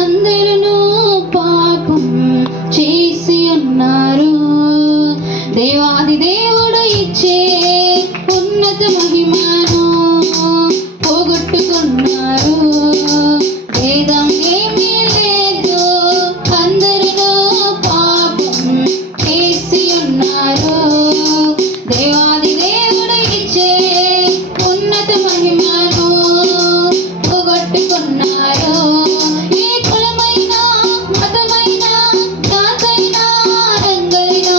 అందరూ పాపం చేసి ఉన్నారు. దేవాది దేవుడు ఇచ్చే ఉన్నత మహిమను పోగొట్టుకున్నారు. భేదం ఏమీ లేదు, అందరూ పాపం చేసి ఉన్నారు. దేవాది దేవుడు ఇచ్చే ఉన్నత మహిమను పోగొట్టుకున్నారు. ఏ కులమైన మతమైన జాతైనా రంగైనా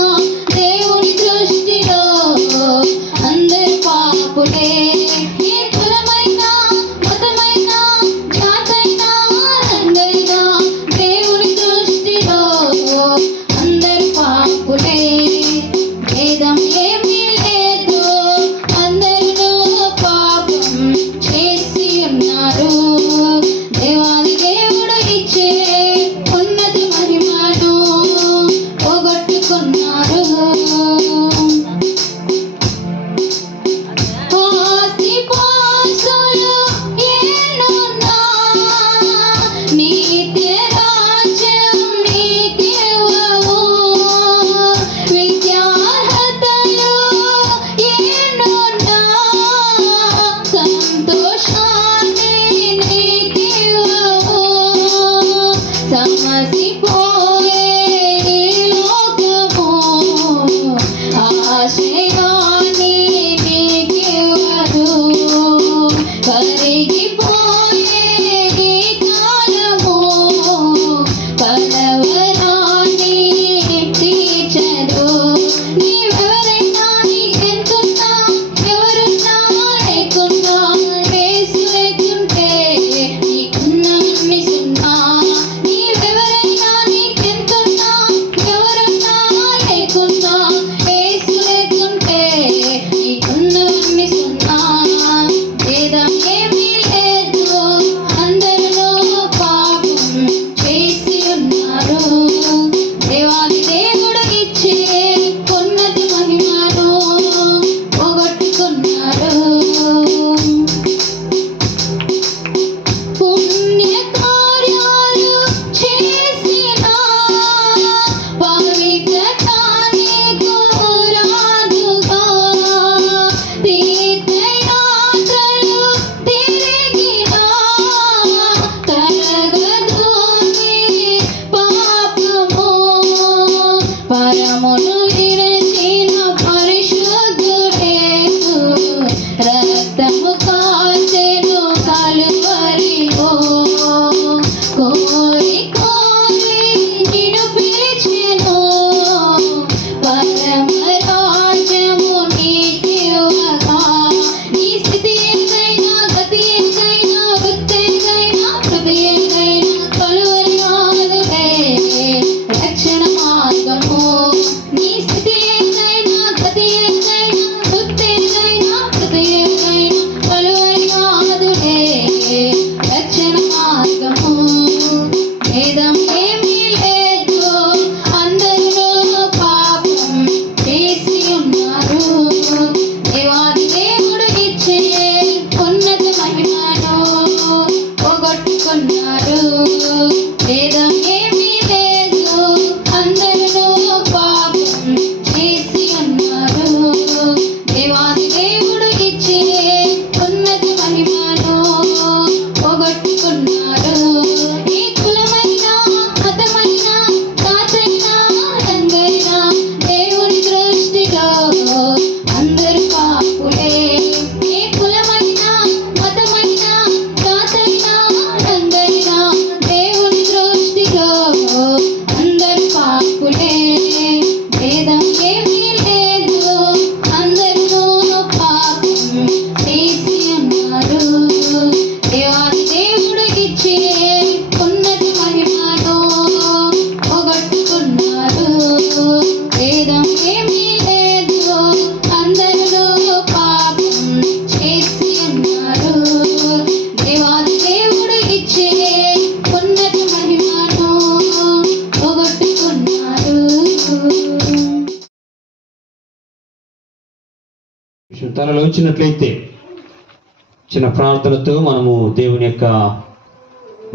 దేవుని దృష్టిలో అందరు పాపులే. ఏ కులమైన మతమైన జాతైనా రంగైనా దేవుని దృష్టిలో అందరు పాపులే. భేదం ఏమీ లేదు, అందరూ పాపం చేసి ఉన్నారు. దేవాది దేవుడు ఇచ్చే ఉన్నత మహిమను పోగొట్టుకున్నారు. ఆస్తిపాస్తులు ఎన్నున్నా నిత్య రాజ్యం నీకివ్వవు. విద్యార్హతలు ఎన్నున్నా సంతోషాన్ని నీకివ్వవు. సమసిపోయే ఈ లోకము ఆశ్రయాన్ని నీకివ్వదు. కరిగిపోయే ఈ కాలము కలవరాన్ని తీర్చదు. నీవెవరైనా నీకెంతున్నా ఎవరున్నా లేకున్నా యేసు లేకుంటే నీకున్నవన్నీ సున్నా. నీవెవరైనా నీకెంతున్నా ఎవరున్నా లేకున్నా యేసు లేకుంటే నీకున్నవన్నీ సున్నా. భేదం ఏమీ లేదు, అందరూ పాపం చేసి ఉన్నారు. దేవాది దేవుడు ఇచ్చే ఉన్నత మహిమను పోగొట్టుకున్నారు. పుణ్య కార్యాలు చేసినా పవిత్రత నీకు రాదుగా. తీర్థయాత్రలు తిరిగినా కలగదు నీ పాపము. పరమును విరచిన పరిశుద్ధుడేసు రక్తము కాచెను కలువరిలో. కోరి కోరి నిన్ను పిలిచెను, పరమరాజ్యము నీకివ్వగా. నీ స్థితి ఎంతైనా గతి ఎంతైనా వృత్తి ఎంతైనా కృతి ఎంతైనా కలువరి ఆదులే రక్షణ మార్గము. నీ స్థితి ఎంతైనా గతి ఎంతైనా వృత్తి ఎంతైనా కృతి ఎంతైనా కలువరి ఆదులే రక్షణ మార్గము. భేదం ఏమీ లేదు, అందరూ పాపం చేసి ఉన్నారు. దేవాది దేవుడు ఇచ్చే ఉన్నత మహిమను పోగొట్టుకున్నారు. భేదం ఏమీ లేదు, అందరూ పాపం చేసి ఉన్నారు. దేవాది దేవుడు ఇచ్చే ఉన్నత మహిమను పోగొట్టుకున్నారు. ఏ కులమైన మతమైన జాతైనా రంగైనా దేవుని దృష్టిలో అందరు పాపులే. ఏ కులమైన మతమైన జాతైనా రంగైనా దేవుని దృష్టిలో అందరు పాపులే. భేదం ఏమీ లేదు, అందరూ పాపం చేసి ఉన్నారు. దేవాది దేవుడు ఇచ్చే ఉన్నత మహిమను పోగొట్టుకున్నారు. భేదం ఏమీ లేదు, అందరూ పాపం చేసి ఉన్నారు. దేవాది దేవుడు ఇచ్చే ఉన్నత మహిమను పోగొట్టుకున్నారు. తలలోంచినట్లయితే చిన్న ప్రార్థనతో మనము దేవుని యొక్క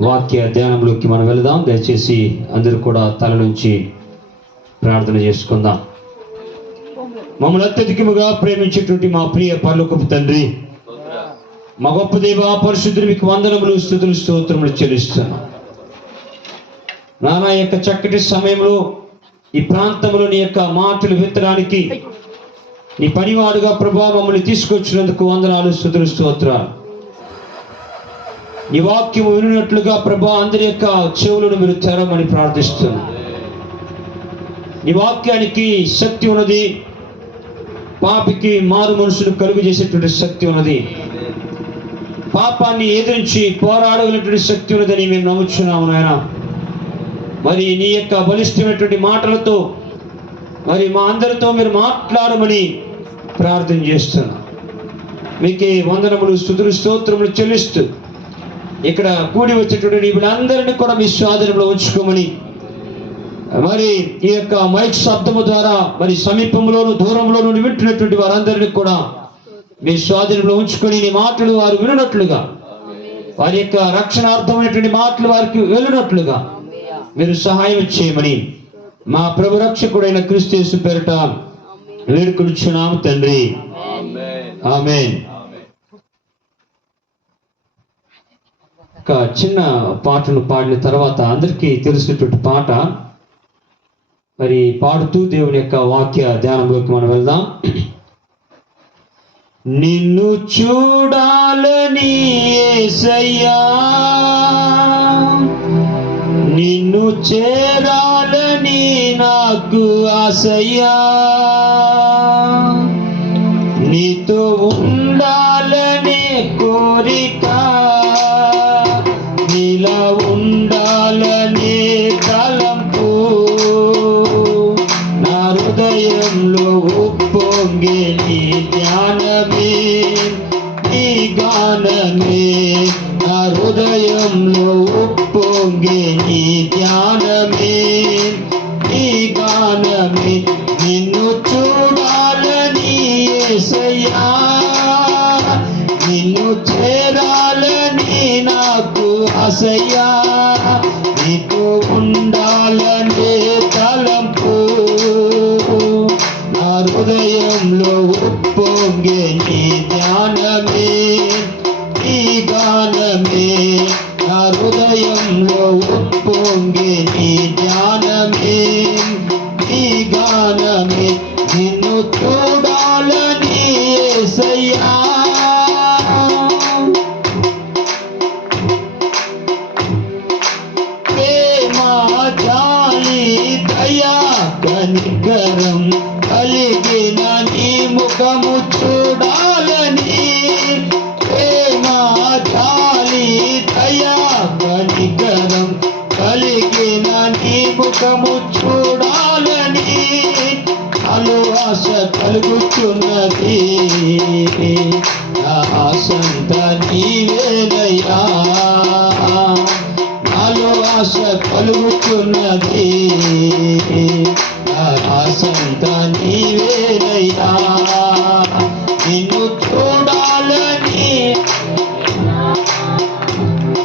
వాక్య ధ్యానంలోకి మనం వెళదాం. దయచేసి అందరూ కూడా తల నుంచి ప్రార్థన చేసుకుందాం. మమ్మల్ని అత్యధికముగా ప్రేమించేటువంటి మా ప్రియ పరలోకపు తండ్రి, మా గొప్ప దేవ పరిశుద్ధులు, మీకు వందనములు, స్తుతులు, స్తోత్రములు చెల్లిస్తున్నాం. నానా యొక్క చక్కటి సమయంలో ఈ ప్రాంతంలో నీ యొక్క మాటలు విత్తడానికి నీ పనివాడుగా ప్రభా మమ్మల్ని తీసుకొచ్చినందుకు వందనాలు, స్తుతులు, స్తోత్రాలు. నీ వాక్యము వినున్నట్లుగా ప్రభా అందరి యొక్క చెవులను మీరు తెరవమని ప్రార్థిస్తున్నాం. నీ వాక్యానికి శక్తి ఉన్నది, పాపికి మారు మనసును కలుగు చేసేటువంటి శక్తి ఉన్నది, పాపాన్ని ఎదిరించి పోరాడగలిగినటువంటి శక్తి ఉన్నదని మేము నమ్ముచున్నాము నాయన. మరి నీ యొక్క బలిష్టమైనటువంటి మాటలతో మరి మా అందరితో మీరు మాట్లాడమని ప్రార్థన చేస్తున్నాం. మీకే వందనములు, స్తుతులు, స్తోత్రములు చెల్లిస్తూ ఇక్కడ కూడి వచ్చేటువంటి వీళ్ళందరినీ కూడా మీ స్వాధీనంలో ఉంచుకోమని, మరి ఈ యొక్క మైక్ శబ్దము ద్వారా మరి సమీపంలోను దూరంలోను వింటున్నటువంటి వారందరినీ కూడా మీ స్వాధీనంలో ఉంచుకొని నీ మాటలు వారు వినున్నట్లుగా, వారి యొక్క రక్షణార్థమైనటువంటి మాటలు వారికి వెళ్ళినట్లుగా మీరు సహాయం చేయమని మా ప్రభు రక్షకుడైన క్రీస్తు యేసు పేరిట వేడుకొనుచున్నాము తండ్రి. ఆమేన్. ఒక చిన్న పాటను పాడిన తర్వాత అందరికీ తెలిసినటువంటి పాట మరి పాడుతూ దేవుని యొక్క వాక్య ధ్యానంలోకి మనం వెళ్దాం. నిన్ను చూడాలని యేసయ్యా, నిన్ను చేరాలని నాకు ఆశయ్యా, నీతో ఉండాలనే కోరిక, నీలా ఉండాలనే తలంపు నా హృదయంలో ఉప్పొంగే నీ జ్ఞానమే, నీ గానమే నా హృదయంలో ఉప్పొంగే నీ జ్ఞానమే, నీ గానమే. నిన్ను చూడాలని యేసయ్యా, నిన్ను చేరాలని నాకు ఆశయ్యా, నీతో ఉండాలనే తలంపు నా హృదయంలో ఉప్పొంగే నీ జ్ఞానమే, నీ గానమే నా హృదయంలో ఉప్పొంగే నీ జ్ఞానమే, నీ గానమే. నిన్ను చూడాలని యేసయ్యా, ప్రేమ జాలి దయా కనికరం కలిగిన నీ ముఖము చూడాలని, ప్రేమ జాలి దయా కనికరం కలిగిన నీ ముఖము చూడాలని నాలో ఆశ కలుగుతున్నది, నా ఆశంతా నీవేనయ్యా, నాలో ఆశ కలుగుతున్నది, నా ఆశంతా నీవేనయ్యా. నిన్ను చూడాలని,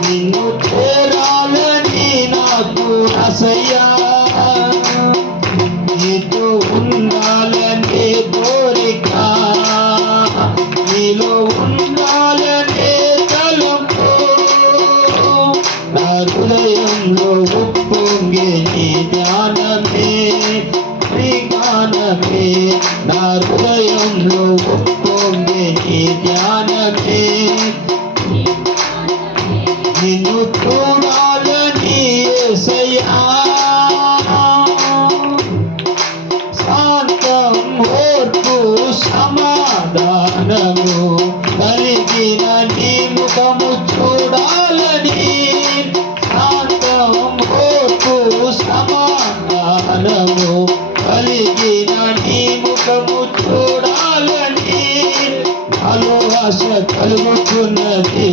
నిన్ను చేరాలని నాకు ఆశయ్యా, నీతో ఉండాలనే కోరిక, నీలో ఉండాలనే తలంపు నా హృదయంలో ఉప్పొంగే నీ జ్ఞానమే, నీ గానమే నా హృదయంలో ఉప్పొంగే నీ జ్ఞానమే. నిన్ను చూడాలని యేసయ్యా, శాంతం ఓర్పు సమాధానము కలిగిన నీ ముఖము చూడాలని, శాంతం ఓర్పు సమాధానము కలిగిన నీ ముఖము చూడాలని నాలో ఆశ కలుగుతున్నది,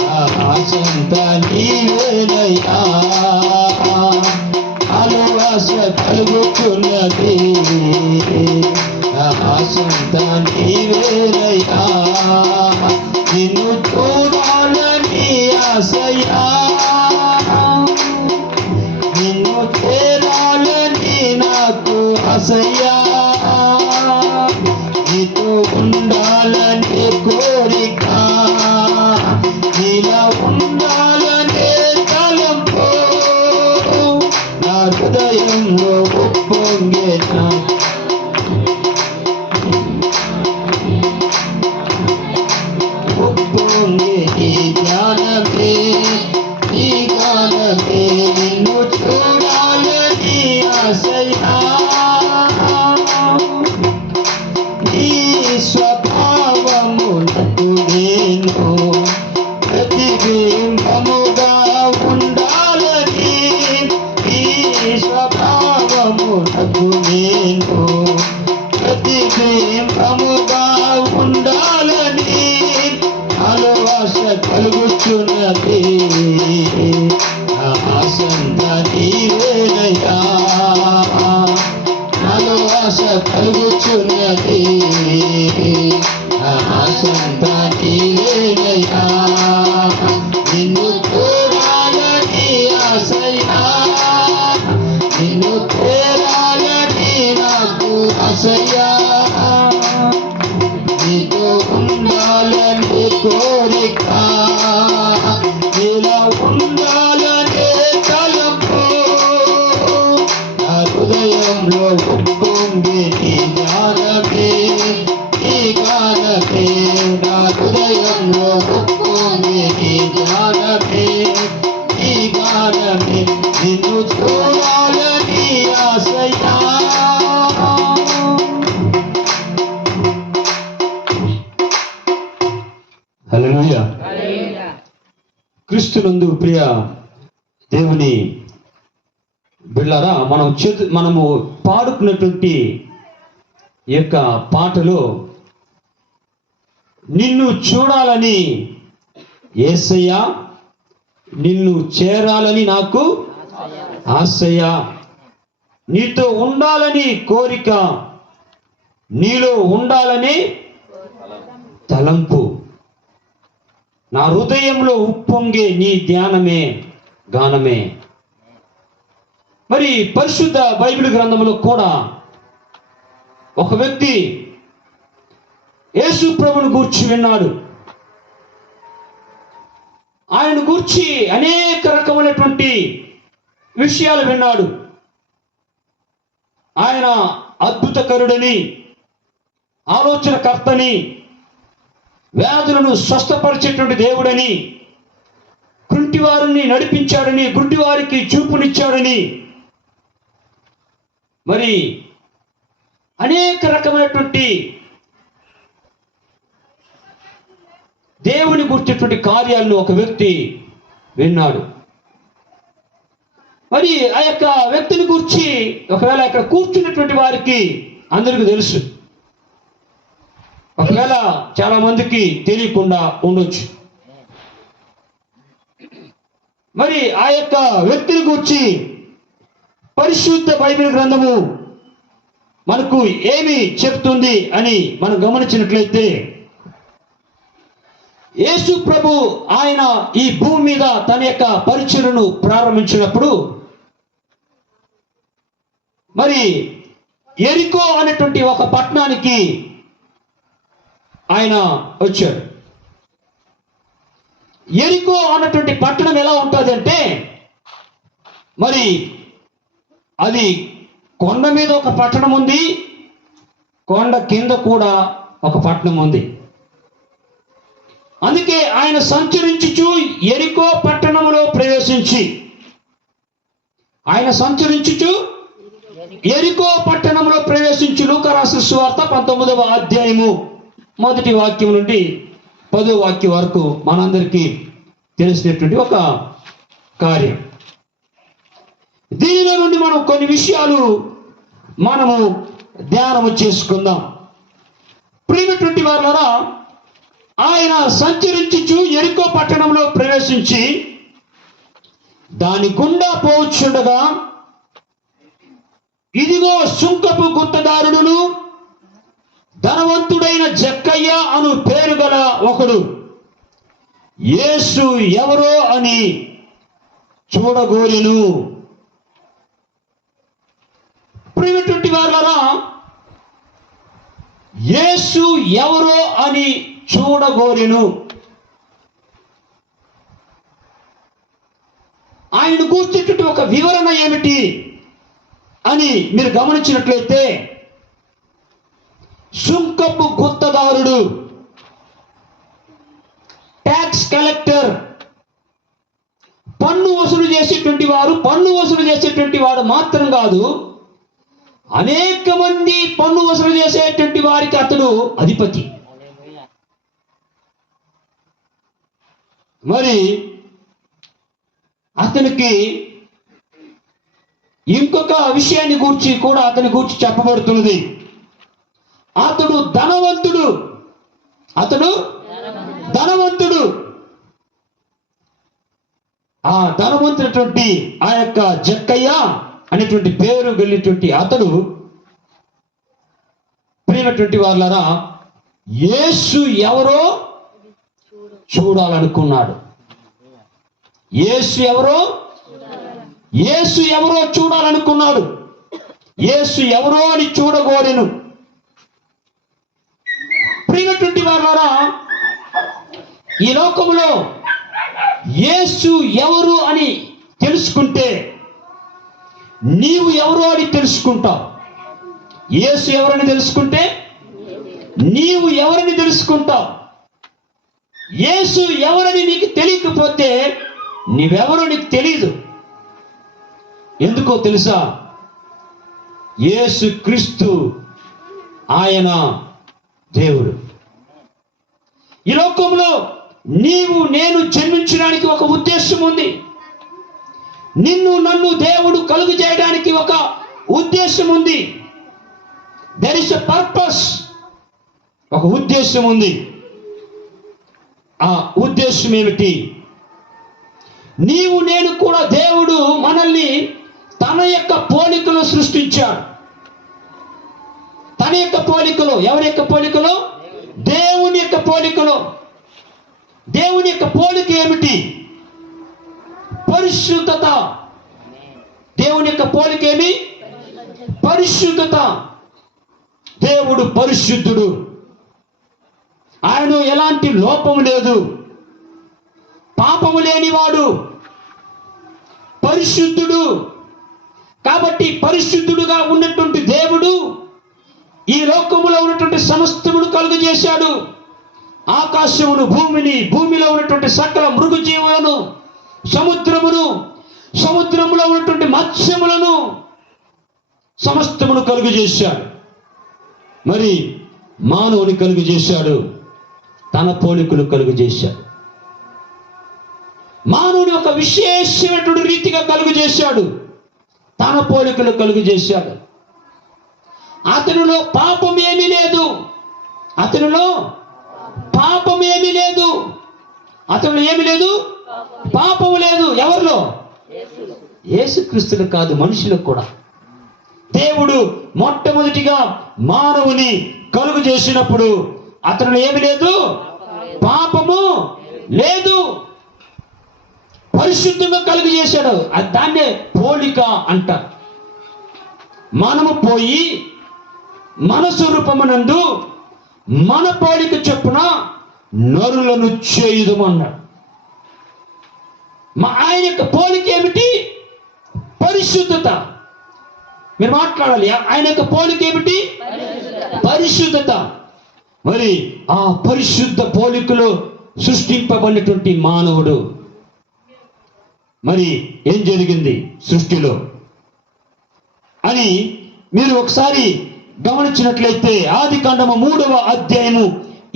నా ఆశంతా నీవేనయ్యా, నాలో ఆశ కలుగుతున్నది, నా ఆశంతా నీవేనయ్యా. నిన్ను చూడాలని ఆశయా, నిన్ను చేరాలని నాకు ఆశయా, నీతో ఉండాలనే కోరిక, నీలా ఉండాలనే తలంపు నా హృదయంలో ఉప్పొంగేనా. ఉప్పొంగే ఈ జ్ఞానమే, ఈ గానమే, నిన్ను చూడాలని ఆశయా, నీ స్వభావమునకు నేను ప్రతిబింబముగా ఉండాలని, నీ స్వభావమునకు నేను ప్రతిబింబముగా ఉండాలని నాలో ఆశ కలుగుచున్నది. నా ఆశంతా నీవేనయ్యా, నాలో ఆశ కలుగుచున్నది. నా ఆశంతా నీవేనయ్యా, నిన్ను చూడాలని ఆశయా, నిన్ను చేరాలని నాకు ఆశయా, నీతో ఉండాలనే కోరిక, నీలా ఉండాలనే తలంపు నా హృదయంలో ఉప్పొంగే నీ జ్ఞానమే, నీ గానమే, నా హృదయంలో ఉప్పొంగే నీ జ్ఞానమే, నీ గానమే, నిన్ను చూడాలని ఆశయా. హల్లెలూయా. క్రీస్తునందు ప్రియ దేవుని బిళ్ళారా, మనము పాడుకున్నటువంటి ఈ యొక్క పాటలో నిన్ను చూడాలని యేసయ్యా, నిన్ను చేరాలని నాకు ఆశయ, నీతో ఉండాలని కోరిక, నీలో ఉండాలని తలంపు, నా హృదయంలో ఉప్పొంగే నీ ధ్యానమే గానమే. మరి పరిశుద్ధ బైబిల్ గ్రంథంలో కూడా ఒక వ్యక్తి యేసు ప్రభువును గూర్చి విన్నాడు. ఆయన గూర్చి అనేక రకమైనటువంటి విషయాలు విన్నాడు. ఆయన అద్భుతకరుడని, ఆలోచనకర్తని, వ్యాధులను స్వస్థపరిచేటువంటి దేవుడని, కుంటివారిని నడిపించాడని, గుడ్డివారికి చూపునిచ్చాడని, మరి అనేక రకమైనటువంటి దేవుని గుర్చేటువంటి కార్యాలను ఒక వ్యక్తి విన్నాడు. మరి ఆ యొక్క వ్యక్తిని గురించి ఒకవేళ అక్కడ కూర్చున్నటువంటి వారికి అందరికీ తెలుసు, ఒకవేళ చాలా మందికి తెలియకుండా ఉండొచ్చు. మరి ఆ యొక్క వ్యక్తిని గురించి పరిశుద్ధ బైబిల్ గ్రంథము మనకు ఏమి చెప్తుంది అని మనం గమనించినట్లయితే, యేసు ప్రభు ఆయన ఈ భూమి మీద తన యొక్క పరిచర్యను ప్రారంభించినప్పుడు మరి యెరికో అనేటువంటి ఒక పట్టణానికి ఆయన వచ్చాడు. యెరికో అన్నటువంటి పట్టణం ఎలా ఉంటుందంటే, మరి అది కొండ మీద ఒక పట్టణం ఉంది, కొండ కింద కూడా ఒక పట్టణం ఉంది. అందుకే ఆయన సంచరించుచు యెరికో పట్టణంలో ప్రవేశించి, యెరికో పట్టణంలో ప్రవేశించి లూకా రాసిన సువార్త 19వ అధ్యాయము 1వ వాక్యం నుండి 10వ వాక్యం వరకు మనందరికీ తెలిసినటువంటి ఒక కార్యం. దీనిలో నుండి మనం కొన్ని విషయాలు మనము ధ్యానము చేసుకుందాం. ప్రియమైనటువంటి వారులారా, ఆయన సంచరించుచు యెరికో పట్టణంలో ప్రవేశించి దాని గుండా పోవచ్చుండగా, ఇదిగో సుంకపు గుత్తదారుడును ధనవంతుడైన జక్కయ్య అను పేరు గల ఒకడు యేసు ఎవరో అని చూడగోరెను. ప్రియమైనటువంటి వారలారా, యేసు ఎవరో అని చూడగోరెను. ఆయన కూర్చున్నటువంటి ఒక వివరణ ఏమిటి అని మీరు గమనించినట్లయితే, సుంకపు గుత్తదారుడు, ట్యాక్స్ కలెక్టర్, పన్ను వసూలు చేసేటువంటి వాడు మాత్రం కాదు, అనేక మంది పన్ను వసూలు చేసేటువంటి వారికి అతడు అధిపతి. మరి అతనికి ఇంకొక విషయాన్ని గూర్చి కూడా అతని గూర్చి చెప్పబడుతున్నది. అతడు ధనవంతుడు. ఆ ధనవంతుడటువంటి ఆ యొక్క జక్కయ్య అనేటువంటి పేరు వెళ్ళేటువంటి అతడు, ప్రియమైనటువంటి వారలారా, యేసు ఎవరో చూడాలనుకున్నాడు. యేసు ఎవరో చూడాలనుకున్నాడు. యేసు ఎవరో అని చూడగోరెను. ప్రియమైనటువంటి వారలారా, ఈ లోకంలో యేసు ఎవరు అని తెలుసుకుంటే నీవు ఎవరు అని తెలుసుకుంటావు. యేసు ఎవరని తెలుసుకుంటే నీవు ఎవరని తెలుసుకుంటావు. యేసు ఎవరని నీకు తెలియకపోతే నీవెవరో నీకు తెలియదు. ఎందుకో తెలుసా? యేసు క్రీస్తు ఆయన దేవుడు. ఈ లోకంలో నీవు నేను జన్మించడానికి ఒక ఉద్దేశం ఉంది. నిన్ను నన్ను దేవుడు కలుగు చేయడానికి ఒక ఉద్దేశం ఉంది. There is a purpose. ఒక ఉద్దేశం ఉంది. ఆ ఉద్దేశం ఏమిటి? నీవు నేను కూడా దేవుడు మనల్ని తన యొక్క పోలికలో సృష్టించాడు. తన యొక్క పోలికలో. ఎవరి యొక్క పోలికలో? దేవుని యొక్క పోలికలో. దేవుని యొక్క పోలిక ఏమిటి? పరిశుద్ధత. దేవుని యొక్క పోలిక ఏమి? పరిశుద్ధత. దేవుడు పరిశుద్ధుడు. ఆయన ఎలాంటి లోపము లేదు. పాపము లేనివాడు, పరిశుద్ధుడు. కాబట్టి పరిశుద్ధుడుగా ఉన్నటువంటి దేవుడు ఈ లోకములో ఉన్నటువంటి సమస్తమును కలుగజేశాడు. ఆకాశమును, భూమిని, భూమిలో ఉన్నటువంటి సకల మృగజీవులను, సముద్రములో ఉన్నటువంటి మత్స్యములను సమస్తమును కలుగజేశాడు. మరి మానవుని కలుగజేశాడు. తన పోలికలు కలుగజేశాడు. మానవుని ఒక విశేషమైనటువంటి రీతిగా కలుగజేశాడు. తన పోలికలు కలుగజేశాడు. అతనిలో పాపం ఏమీ లేదు. అతనిలో పాపం ఏమీ లేదు. అతనిలో ఏమీ లేదు, పాపము లేదు. ఎవరిలో? యేసుక్రీస్తులో కాదు, మనుషులకు కూడా. దేవుడు మొట్టమొదటిగా మానవుని కలుగు చేసినప్పుడు అతనిలో ఏమి లేదు, పాపము లేదు. పరిశుద్ధంగా కలుగు చేశాడు. దాన్నే పోలిక అంటారు. మనము పోయి మన స్వరూపమునందు మన పోలిక చొప్పున నరులను చేయుదమన్నాడు. ఆయన యొక్క పోలిక ఏమిటి? పరిశుద్ధత. మీరు మాట్లాడాలి. ఆయన యొక్క పోలిక ఏమిటి? పరిశుద్ధత. మరి ఆ పరిశుద్ధ పోలికలో సృష్టింపబడినటువంటి మానవుడు మరి ఏం జరిగింది సృష్టిలో అని మీరు ఒకసారి గమనించినట్లయితే ఆదికాండము 3వ అధ్యాయము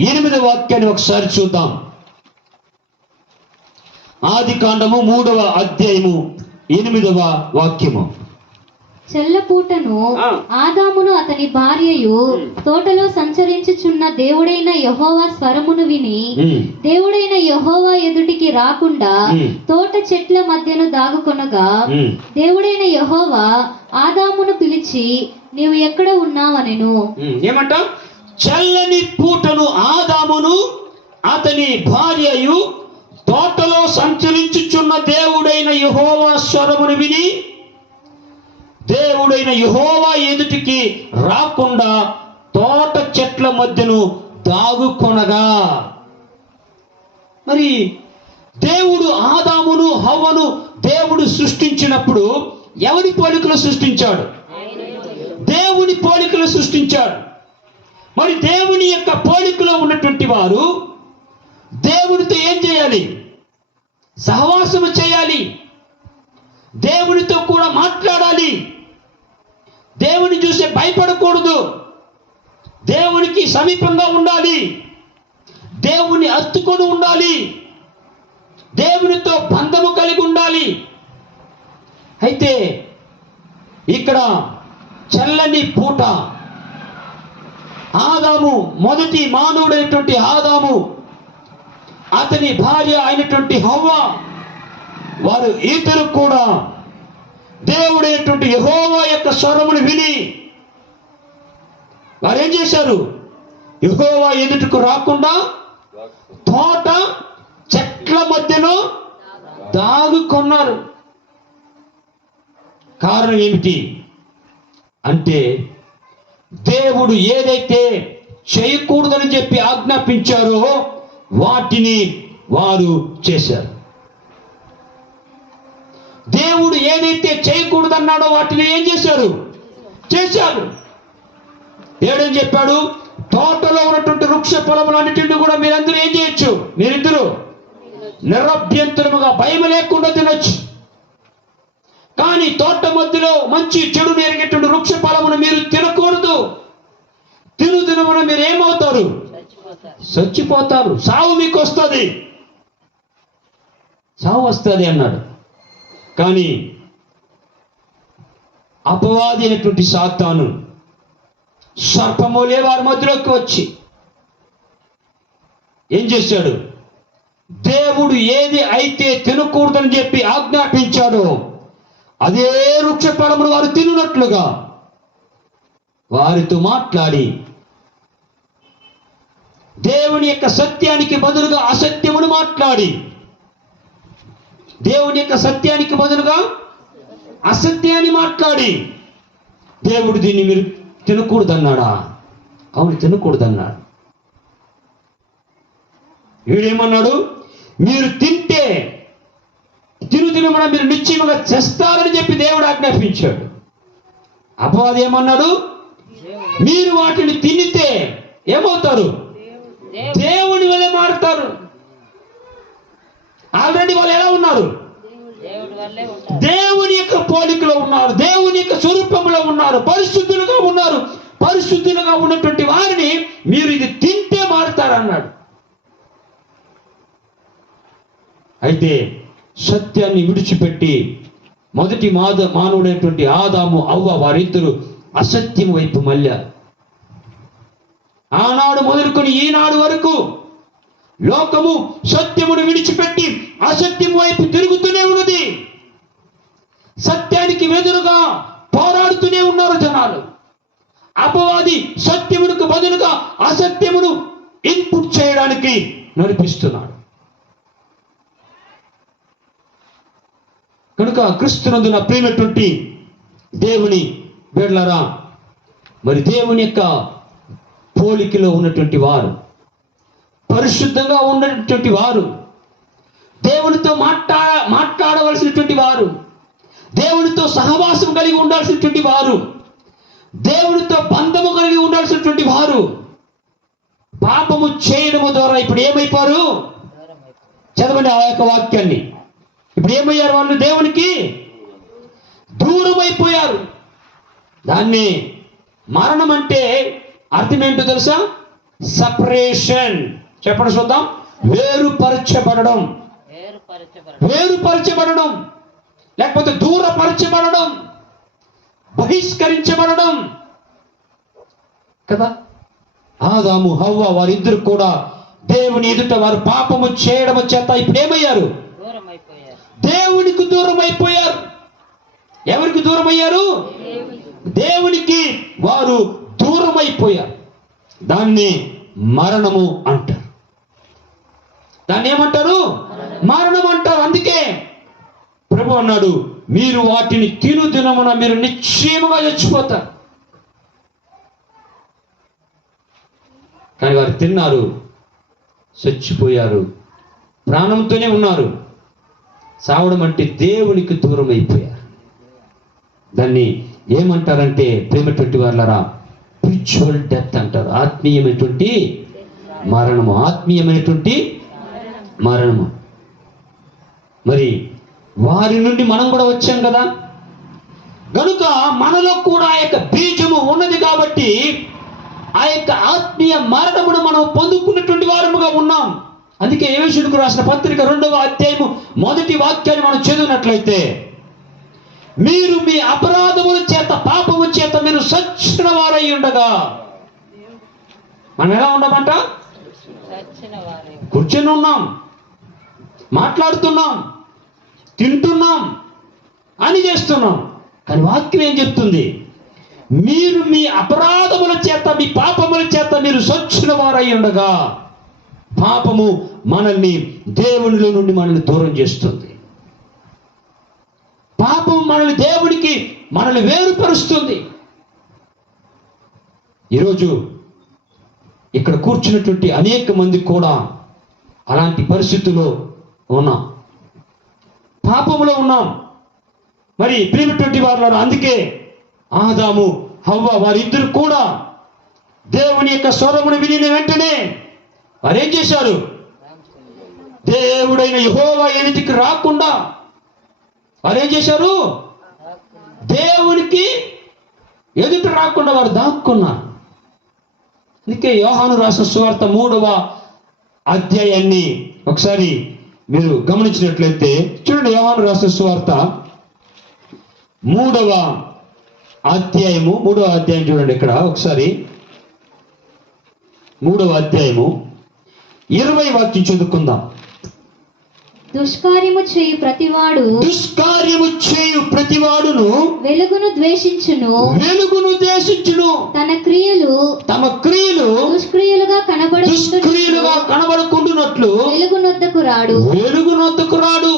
8వ వాక్యాన్ని ఒకసారి చూద్దాం. ఆదికాండము 3వ అధ్యాయము 8వ వాక్యము. చెల్లపూటను ఆదామును అతని భార్యయు తోటలో సంచరించుచున్న దేవుడైన యెహోవా స్వరమును విని దేవుడైన యెహోవా ఎదుటికి రాకుండా తోట చెట్ల మధ్యను దాగుకొనగా దేవుడైన యెహోవా ఆదామును పిలిచి నీవు ఎక్కడ ఉన్నావనెను. ఏమంట? చల్లని పూటను ఆదామును అతని భార్యయు తోటలో సంచరించుచున్న దేవుడైన యెహోవా స్వరమును విని దేవుడైన యెహోవా ఎదుటికి రాకుండా తోట చెట్ల మధ్యను దాగుకొనగా. మరి దేవుడు ఆదామును హవ్వను దేవుడు సృష్టించినప్పుడు ఎవరి పోలికలు సృష్టించాడు? దేవుని పోలికలు సృష్టించాడు. మరి దేవుని యొక్క పోలికలో ఉన్నటువంటి వారు దేవునితో ఏం చేయాలి? సహవాసము చేయాలి, దేవునితో కూడా మాట్లాడాలి, దేవుని చూసి భయపడకూడదు, దేవునికి సమీపంగా ఉండాలి, దేవుని హత్తుకొని ఉండాలి, దేవునితో బంధము కలిగి ఉండాలి. అయితే ఇక్కడ చల్లని పూట ఆదాము, మొదటి మానవుడైనటువంటి ఆదాము, అతని భార్య అయినటువంటి హవ్వ, వారు ఇద్దరు కూడా దేవుడైనటువంటి యెహోవా యొక్క స్వరమును విని వారు ఏం చేశారు? యెహోవా ఎదుటకు రాకుండా తోట చెట్ల మధ్యలో దాగుకొన్నారు. కారణం ఏమిటి అంటే, దేవుడు ఏదైతే చేయకూడదని చెప్పి ఆజ్ఞాపించారో వాటిని వారు చేశారు. దేవుడు ఏదైతే చేయకూడదన్నాడో వాటిని ఏం చేశారు? చేశారు. దేవుడని చెప్పాడు, తోటలో ఉన్నటువంటి వృక్ష ఫలములన్నిటిని కూడా మీరందరూ ఏం చేయొచ్చు? మీరిద్దరూ నిరభ్యంతరముగా భయం లేకుండా తినొచ్చు. కానీ తోట మధ్యలో మంచి చెడు ఎరిగేటువంటి వృక్ష ఫలమును మీరు తినకూడదు. తినమున మీరు ఏమవుతారు? చచ్చిపోతారు. సావు మీకు వస్తుంది, సావు వస్తుంది అన్నాడు. కానీ అపవాది అయినటువంటి సాతాను సర్పములే వారి మధ్యలోకి వచ్చి ఏం చేశాడు? దేవుడు ఏది అయితే తినకూడదని చెప్పి ఆజ్ఞాపించాడో అదే వృక్ష ఫలమును వారు తినున్నట్లుగా వారితో మాట్లాడి దేవుని యొక్క సత్యానికి బదులుగా అసత్యమును మాట్లాడి, దేవుని యొక్క సత్యానికి బదులుగా అసత్యాన్ని మాట్లాడి, దేవుడు దీన్ని మీరు తినకూడదన్నాడా? అవును, తినకూడదన్నాడు. వీడేమన్నాడు? మీరు తింటే తినుదినమున మీరు నిశ్చయముగా చేస్తారని చెప్పి దేవుడు ఆజ్ఞాపించాడు. అపవాది ఏమన్నాడు? మీరు వాటిని తినితే ఏమవుతారు? దేవుని వలె మారుతారు. ఆల్రెడీ వాళ్ళు ఎలా ఉన్నారు? దేవుని యొక్క పోలికలో ఉన్నారు, దేవుని యొక్క స్వరూపంలో ఉన్నారు, పరిశుద్ధులుగా ఉన్నారు. పరిశుద్ధులుగా ఉన్నటువంటి వారిని మీరు ఇది తింటే మారుతారన్నాడు. అయితే సత్యాన్ని విడిచిపెట్టి మొదటి మానవుడైనటువంటి ఆదాము అవ్వ వారిద్దరూ అసత్యం వైపు మళ్ళారు. ఆనాడు మొదలుకొని ఈనాడు వరకు లోకము సత్యమును విడిచిపెట్టి అసత్యం వైపు తిరుగుతూనే ఉన్నది. సత్యానికి ఎదురుగా పోరాడుతూనే ఉన్నారు జనాలు. అపవాది సత్యమునకు బదులుగా అసత్యమును ఇన్పుట్ చేయడానికి నడిపిస్తున్నాడు. కనుక క్రీస్తునందున ప్రియమైనటువంటి దేవుని బిడ్డలారా, మరి దేవుని యొక్క పోలికలో ఉన్నటువంటి వారు, పరిశుద్ధంగా ఉన్నటువంటి వారు, దేవునితో మాట్లాడవలసినటువంటి వారు, దేవునితో సహవాసం కలిగి ఉండాల్సినటువంటి వారు, దేవునితో బంధము కలిగి ఉండాల్సినటువంటి వారు పాపము చేయడము ద్వారా ఇప్పుడు ఏమైపోయారు? చదవండి ఆ యొక్క వాక్యాన్ని. ఇప్పుడు ఏమయ్యారు? వాళ్ళు దేవునికి దూరం అయిపోయారు. దాన్ని మరణం అంటే అర్థం ఏంటో తెలుసా? సపరేషన్. చెప్పండి చూద్దాం. వేరుపరచబడడం, వేరుపరచబడడం, లేకపోతే దూరపరచబడడం, బహిష్కరించబడడం కదా. ఆదాము హవ్వ వారిద్దరు కూడా దేవుని ఎదుట వారు పాపము చేయడం చేత ఇప్పుడు ఏమయ్యారు? దేవునికి దూరం అయిపోయారు. ఎవరికి దూరం అయ్యారు? దేవునికి వారు దూరం అయిపోయారు. దాన్ని మరణము అంటారు. దాన్ని ఏమంటారు? మరణం అంటారు. అందుకే ప్రభు అన్నాడు, మీరు వాటిని తిను దినమున మీరు నిశ్చయముగా చచ్చిపోతారు. కానీ వారు తిన్నారు, చచ్చిపోయారు, ప్రాణంతోనే ఉన్నారు. సావడం అంటే దేవునికి దూరం అయిపోయారు. దాన్ని ఏమంటారంటే ప్రేమటువంటి వాళ్ళరా, స్పిరిచువల్ డెత్ అంటారు. ఆత్మీయమైనటువంటి మరణము, ఆత్మీయమైనటువంటి మరణము. మరి వారి నుండి మనం కూడా వచ్చాం కదా, కనుక మనలో కూడా ఆ యొక్క బీజము ఉన్నది కాబట్టి ఆ యొక్క ఆత్మీయ మరణమును మనం పొందుకున్నటువంటి వారముగా ఉన్నాం. అందుకే ఎఫెసీయులకు రాసిన పత్రిక 2వ అధ్యాయము 1వ వాక్యాన్ని మనం చదివినట్లయితే, మీరు మీ అపరాధముల చేత పాపము చేత మీరు చచ్చిన వారై ఉండగా. మనం ఎలా ఉండమంట? కూర్చొని ఉన్నాం, మాట్లాడుతున్నాం, తింటున్నాం, అని చేస్తున్నాం. కానీ వాక్యం ఏం చెప్తుంది? మీరు మీ అపరాధముల చేత మీ పాపముల చేత మీరు చచ్చిన వారై ఉండగా. పాపము మనల్ని దేవునిలో నుండి మనల్ని దూరం చేస్తుంది. పాపం మనల్ని దేవుడికి మనల్ని వేరుపరుస్తుంది. ఈరోజు ఇక్కడ కూర్చున్నటువంటి అనేక మంది కూడా అలాంటి పరిస్థితుల్లో ఉన్నాం, పాపములో ఉన్నాం. మరి ప్రియమైనటువంటి వారు, అందుకే ఆదాము హవ్వ వారిద్దరు కూడా దేవుని యొక్క స్వరమును విని వెంటనే వారేం చేశారు? దేవుడైన యెహోవా ఎదుటికి రాకుండా వారేం చేశారు? దేవునికి ఎదుట రాకుండా వారు దాక్కున్నారు. అందుకే యోహాను రాసిన సువార్త 3వ అధ్యాయాన్ని ఒకసారి మీరు గమనించినట్లయితే చూడండి. యోహాను రాసిన సువార్త 3వ అధ్యాయం చూడండి. ఇక్కడ ఒకసారి 3వ అధ్యాయము 20వ వాక్యం చదువుకుందాం. దుష్కార్యము చేయు ప్రతివాడును వెలుగును ద్వేషించును, తమ క్రియలు దుష్క్రియలుగా కనబడకుండునట్లు వెలుగునొద్దకు రాడు.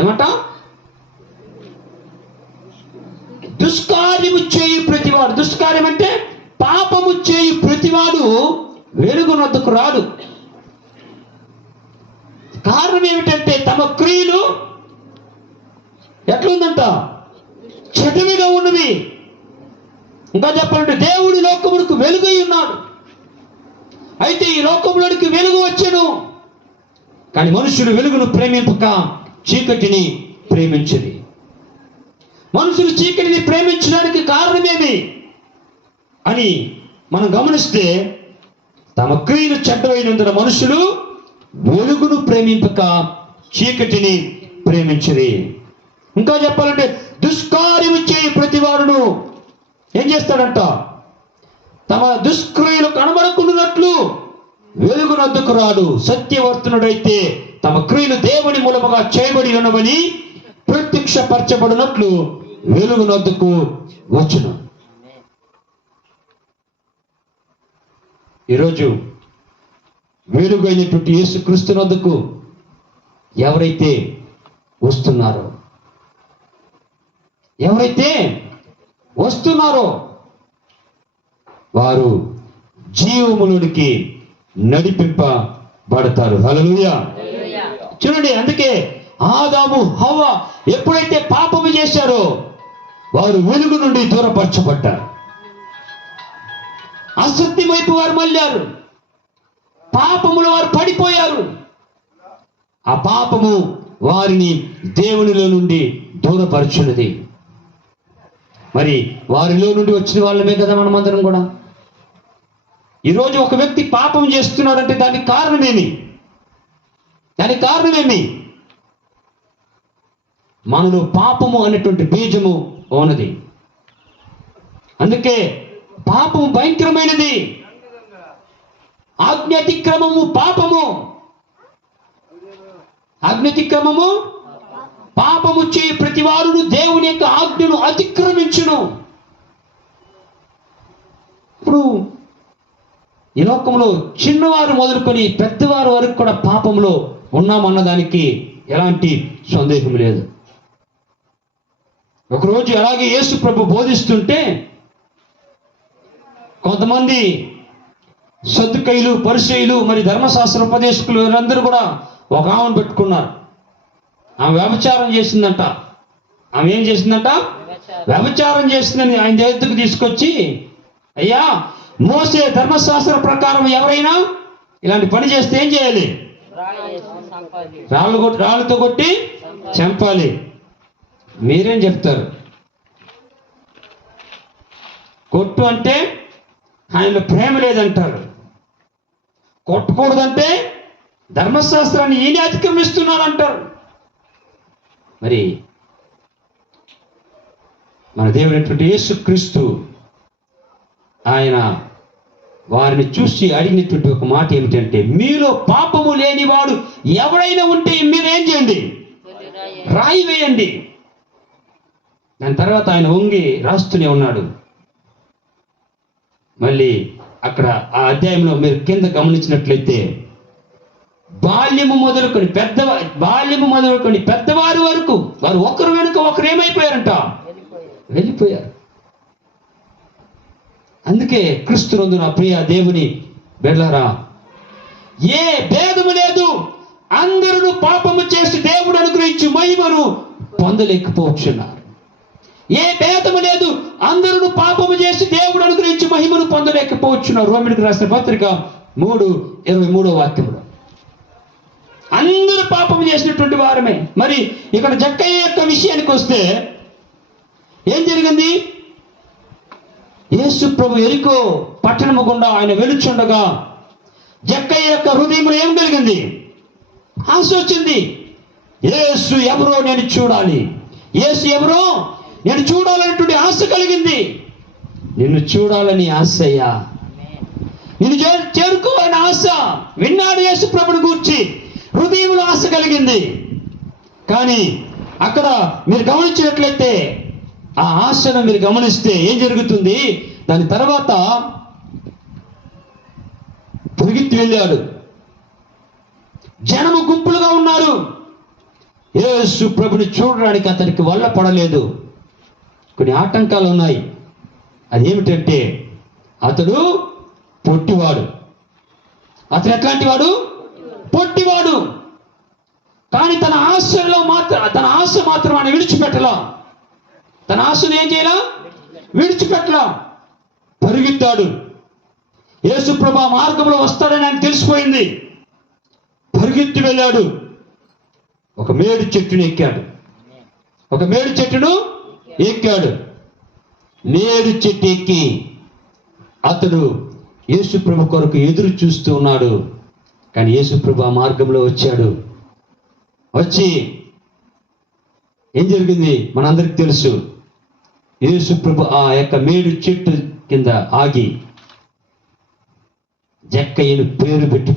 ఏమంట? దుష్కార్యము చేయు ప్రతివాడు. దుష్కార్యం అంటే పాపము చేయు ప్రతివాడు వెలుగునొద్దకు రాడు. కారణం ఏమిటంటే తమ క్రియలు ఎట్లుందంట? చెడ్డవిగా ఉన్నవి. ఇంకా చెప్పాలంటే దేవుడి లోకములకు వెలుగై ఉన్నాడు. అయితే ఈ లోకంలోనికి వెలుగు వచ్చెను, కానీ మనుషులు వెలుగును ప్రేమింపక చీకటిని ప్రేమించది. మనుషులు చీకటిని ప్రేమించడానికి కారణమేమి అని మనం గమనిస్తే, తమ క్రియలు చెడ్డమైనందున మనుషులు వెలుగును ప్రేమింపక చీకటిని ప్రేమించది. ఇంకా చెప్పాలంటే దుష్కార్యము చేయు ప్రతివాడును ఏం చేస్తాడంట? తమ దుష్క్రియలు కనబడకుండానట్లు వెలుగునొద్దకు రాడు. సత్యవర్తనుడైతే తమ క్రియలు దేవుని మూలముగా చేయబడి ఉన్నవని ప్రత్యక్షపరచబడినట్లు వెలుగునొద్దకు వచ్చును. ఈరోజు వెలుగైనటువంటి యేసుక్రీస్తు వద్దకు ఎవరైతే వస్తున్నారో వారు జీవములోనికి నడిపింపబడతారు. హల్లెలూయా. చూడండి, అందుకే ఆదాము హవ్వ ఎప్పుడైతే పాపము చేశారో వారు వెలుగు నుండి దూరపరచబడ్డారు. అసత్యం వైపు వారు మళ్ళారు. పాపములో వారు పడిపోయారు. ఆ పాపము వారిని దేవునిలో నుండి దూరపరచున్నది. మరి వారిలో నుండి వచ్చిన వాళ్ళమే కదా మనమందరం కూడా. ఈరోజు ఒక వ్యక్తి పాపం చేస్తున్నాడంటే దానికి కారణమేమి? మనలో పాపము అనేటువంటి బీజము ఉన్నది. అందుకే పాపము భయంకరమైనది. ఆజ్ఞాతిక్రమము పాపము. పాపము చేయి ప్రతి వారును దేవుని యొక్క ఆజ్ఞను అతిక్రమించును. ఇప్పుడు ఈ లోకంలో చిన్నవారు మొదలుకొని పెద్దవారు వరకు కూడా పాపంలో ఉన్నామన్న దానికి ఎలాంటి సందేహం లేదు. ఒకరోజు అలాగే యేసు ప్రభు బోధిస్తుంటే కొంతమంది సద్దుకైలు, పరిసయ్యులు, మరి ధర్మశాస్త్ర ఉపదేశకులు వీరందరూ కూడా ఒక ఆమెను పెట్టుకున్నారు. ఆమె వ్యభిచారం చేసిందంట. ఆమె ఏం చేసిందంట? వ్యభిచారం చేసిందని ఆయన దగ్గరకు తీసుకొచ్చి, అయ్యా, మోసే ధర్మశాస్త్ర ప్రకారం ఎవరైనా ఇలాంటి పని చేస్తే ఏం చేయాలి? రాళ్ళతో కొట్టి చంపాలి. మీరేం చెప్తారు? కొట్టు అంటే ఆయనలో ప్రేమ లేదంటారు. కొట్టకూడదంటే ధర్మశాస్త్రాన్ని ఈయన అతిక్రమిస్తున్నాడు అంటారు. మరి మన దేవుడైనటువంటి యేసుక్రీస్తు ఆయన వారిని చూసి అడిగినటువంటి ఒక మాట ఏమిటంటే, మీలో పాపము లేనివాడు ఎవరైనా ఉంటే మీరేం చేయండి? రాయి వేయండి. దాని తర్వాత ఆయన వంగి రాస్తూనే ఉన్నాడు. మళ్ళీ అక్కడ ఆ అధ్యాయంలో మీరు కింద గమనించినట్లయితే బాల్యము మొదలుకొని పెద్దవారి వరకు వారు ఒకరు వెనుక ఒకరు ఏమైపోయారంట? వెళ్ళిపోయారు. అందుకే క్రీస్తునందు నా ప్రియ దేవుని బిడ్డలారా, ఏ భేదము లేదు. అందరూ పాపము చేసి దేవుడు అనుగ్రహించి మహిమను పొందలేకపోతున్నారు. ఏ భేదము లేదు. అందరూ పాపము చేసి దేవుడు అనుగ్రహించి మహిమను పొందలేకపోతున్నారు. రోమిలికి రాసిన పత్రిక 3:23 వాక్యంలో అందరూ పాపము చేసినటువంటి వారమే. మరి ఇక్కడ జక్కయ్య యొక్క విషయానికి వస్తే ఏం జరిగింది? యేసు ప్రభు ఎరికో పట్టణము గుండా ఆయన వెలుచుండగా జక్కయ్య యొక్క హృదయంలో ఏం కలిగింది? ఆశ వచ్చింది. యేసు ఎవరో నేను చూడాలి, యేసు ఎవరో నేను చూడాలనేటువంటి ఆశ కలిగింది. నిన్ను చూడాలని ఆశయ్యా, నిన్ను చేరుకోవాలని ఆశ. విన్నాడు యేసు ప్రభుని గూర్చి, హృదయంలో ఆశ కలిగింది. కానీ అక్కడ మీరు గమనించినట్లయితే ఆ ఆశను మీరు గమనిస్తే ఏం జరుగుతుంది? దాని తర్వాత పరిగెత్తి వెళ్ళాడు. జనము గుంపులుగా ఉన్నారు. యేసు ప్రభుని చూడడానికి అతనికి వల్ల పడలేదు. కొన్ని ఆటంకాలు ఉన్నాయి. అదేమిటంటే అతడు పొట్టివాడు. అతను ఎట్లాంటి వాడు? పొట్టివాడు. కానీ తన ఆశ మాత్రం ఆయన విడిచిపెట్టలా. తన ఆశను ఏం చేయాల? విడిచిపెట్టలా. పరిగెత్తాడు. యేసు ప్రభు మార్గంలో వస్తాడని ఆయన తెలిసిపోయింది. పరిగెత్తి వెళ్ళాడు. ఒక మేడు చెట్టును ఎక్కాడు. మేడు చెట్టు ఎక్కి అతడు యేసు ప్రభు కొరకు ఎదురు చూస్తూ ఉన్నాడు. కానీ యేసు ప్రభు ఆ మార్గంలో వచ్చాడు. వచ్చి ఏం జరిగింది మనందరికి తెలుసు. యేసు ప్రభు ఆ యొక్క మేడు చెట్టు కింద ఆగి జక్కయ్యను పేరు పెట్టి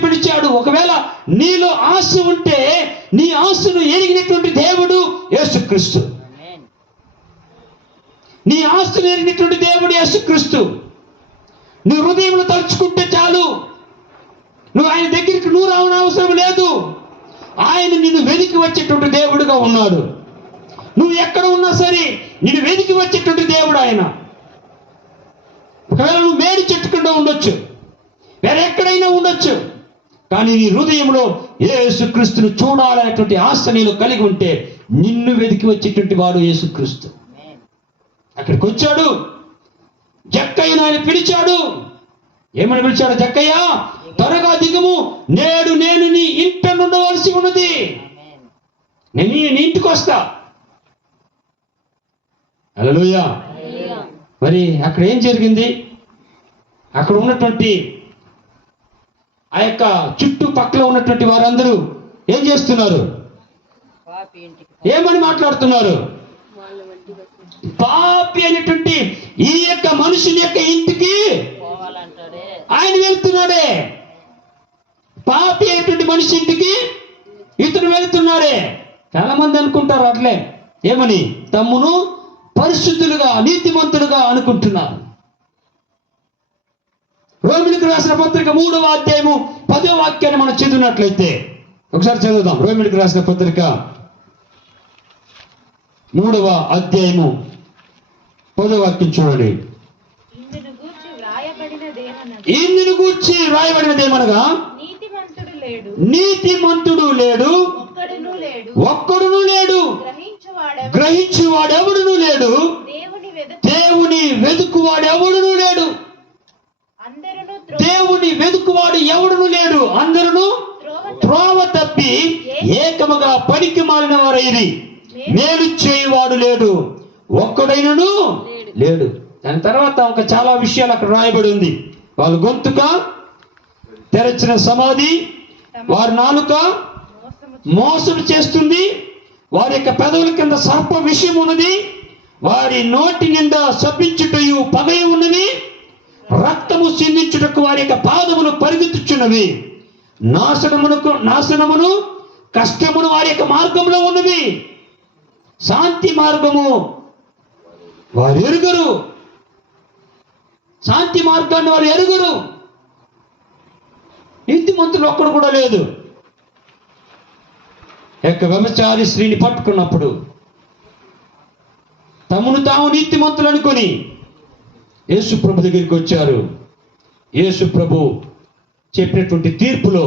పిలిచాడు. ఒకవేళ నీలో ఆశ ఉంటే నీ ఆశను ఎరిగినటువంటి దేవుడు యేసుక్రీస్తు. నీ ఆశను ఎరిగినటువంటి దేవుడు యేసుక్రీస్తు. నువ్వు హృదయంలో తలుచుకుంటే చాలు. నువ్వు ఆయన దగ్గరికి నువ్వు రావడం అవసరం లేదు. ఆయన నిన్ను వెతికి వచ్చేటువంటి దేవుడుగా ఉన్నాడు. నువ్వు ఎక్కడ ఉన్నా సరే నిన్ను వెతికి వచ్చేటువంటి దేవుడు ఆయన. ఒకవేళ నువ్వు మేడి చెట్టు కింద ఉండొచ్చు, వేరెక్కడైనా ఉండొచ్చు, కానీ నీ హృదయంలో యేసుక్రీస్తును చూడాలనేటువంటి ఆశ నీలో కలిగి ఉంటే నిన్ను వెతికి వచ్చేటువంటి వాడు యేసుక్రీస్తు. అక్కడికి వచ్చాడు. జక్కయ్యను ఆయన పిలిచాడు. ఏమని పిలిచాడు? జక్కయ్య, త్వరగా దిగుము, నేడు నేను నీ ఇంట ఉండవలసి ఉన్నది. నేను నీ ఇంటికి వస్తా. హల్లెలూయా. మరి అక్కడ ఏం జరిగింది? అక్కడ ఉన్నటువంటి ఆ యొక్క చుట్టుపక్కల ఉన్నటువంటి వారందరూ ఏం చేస్తున్నారు? ఏమని మాట్లాడుతున్నారు? పాపి అనేటువంటి ఈ యొక్క మనుషుని యొక్క ఇంటికి ఆయన వెళ్తున్నాడే. పాపి అనేటువంటి మనిషి ఇంటికి ఇతను వెళ్తున్నాడే. చాలా మంది అనుకుంటారు అట్లే. ఏమని? తమ్మును పరిశుద్ధులుగా, నీతిమంతులుగా అనుకుంటున్నారు. రోమిలకు రాసిన పత్రిక 3వ అధ్యాయము 10వ వాక్యాన్ని మనం చదివినట్లయితే, ఒకసారి చదువుదాం. రోమిలకు రాసిన పత్రిక 3వ అధ్యాయము 10వ వాక్యం చూడండి. ఇందును గూర్చి వ్రాయబడినదేమనగా, నీతిమంతుడు లేడు, ఒక్కడును లేడు, గ్రహించువాడెవడును లేడు, దేవుని వెదుకువాడెవడును లేడు. దేవుని వెదుకువాడు ఎవడును లేడు. అందరూ త్రోవ తప్పి ఏకముగా పనికి మారిన వారైరి, మేలు చేయువాడు లేడు, ఒక్కడైనను లేడు. దాని తర్వాత ఇంకా చాలా విషయాలు అక్కడ రాయబడి ఉంది. వాళ్ళ గొంతుక తెరచిన సమాధి, వారి నాలుక మోసం చేస్తుంది, వారి యొక్క పెదవుల కింద సర్ప విషయం ఉన్నది, వారి నోటి నిండా శపించుటయు పగయ ఉన్నది, రక్తము చిందించుటకు వారి యొక్క పాదములు పరిగెత్తుచున్నవి, నాశనమును కష్టమును వారి యొక్క మార్గంలో ఉన్నవి, శాంతి మార్గము వారు ఎరుగరు. శాంతి మార్గాన్ని వారు ఎరుగరు. నీతిమంతులు ఒక్కడు కూడా లేదు. యొక్క వ్యభిచారి స్త్రీని పట్టుకున్నప్పుడు తమను తాము నీతిమంతులు అనుకొని యేసు ప్రభు దగ్గరికి వచ్చారు. యేసు ప్రభు చెప్పినటువంటి తీర్పులో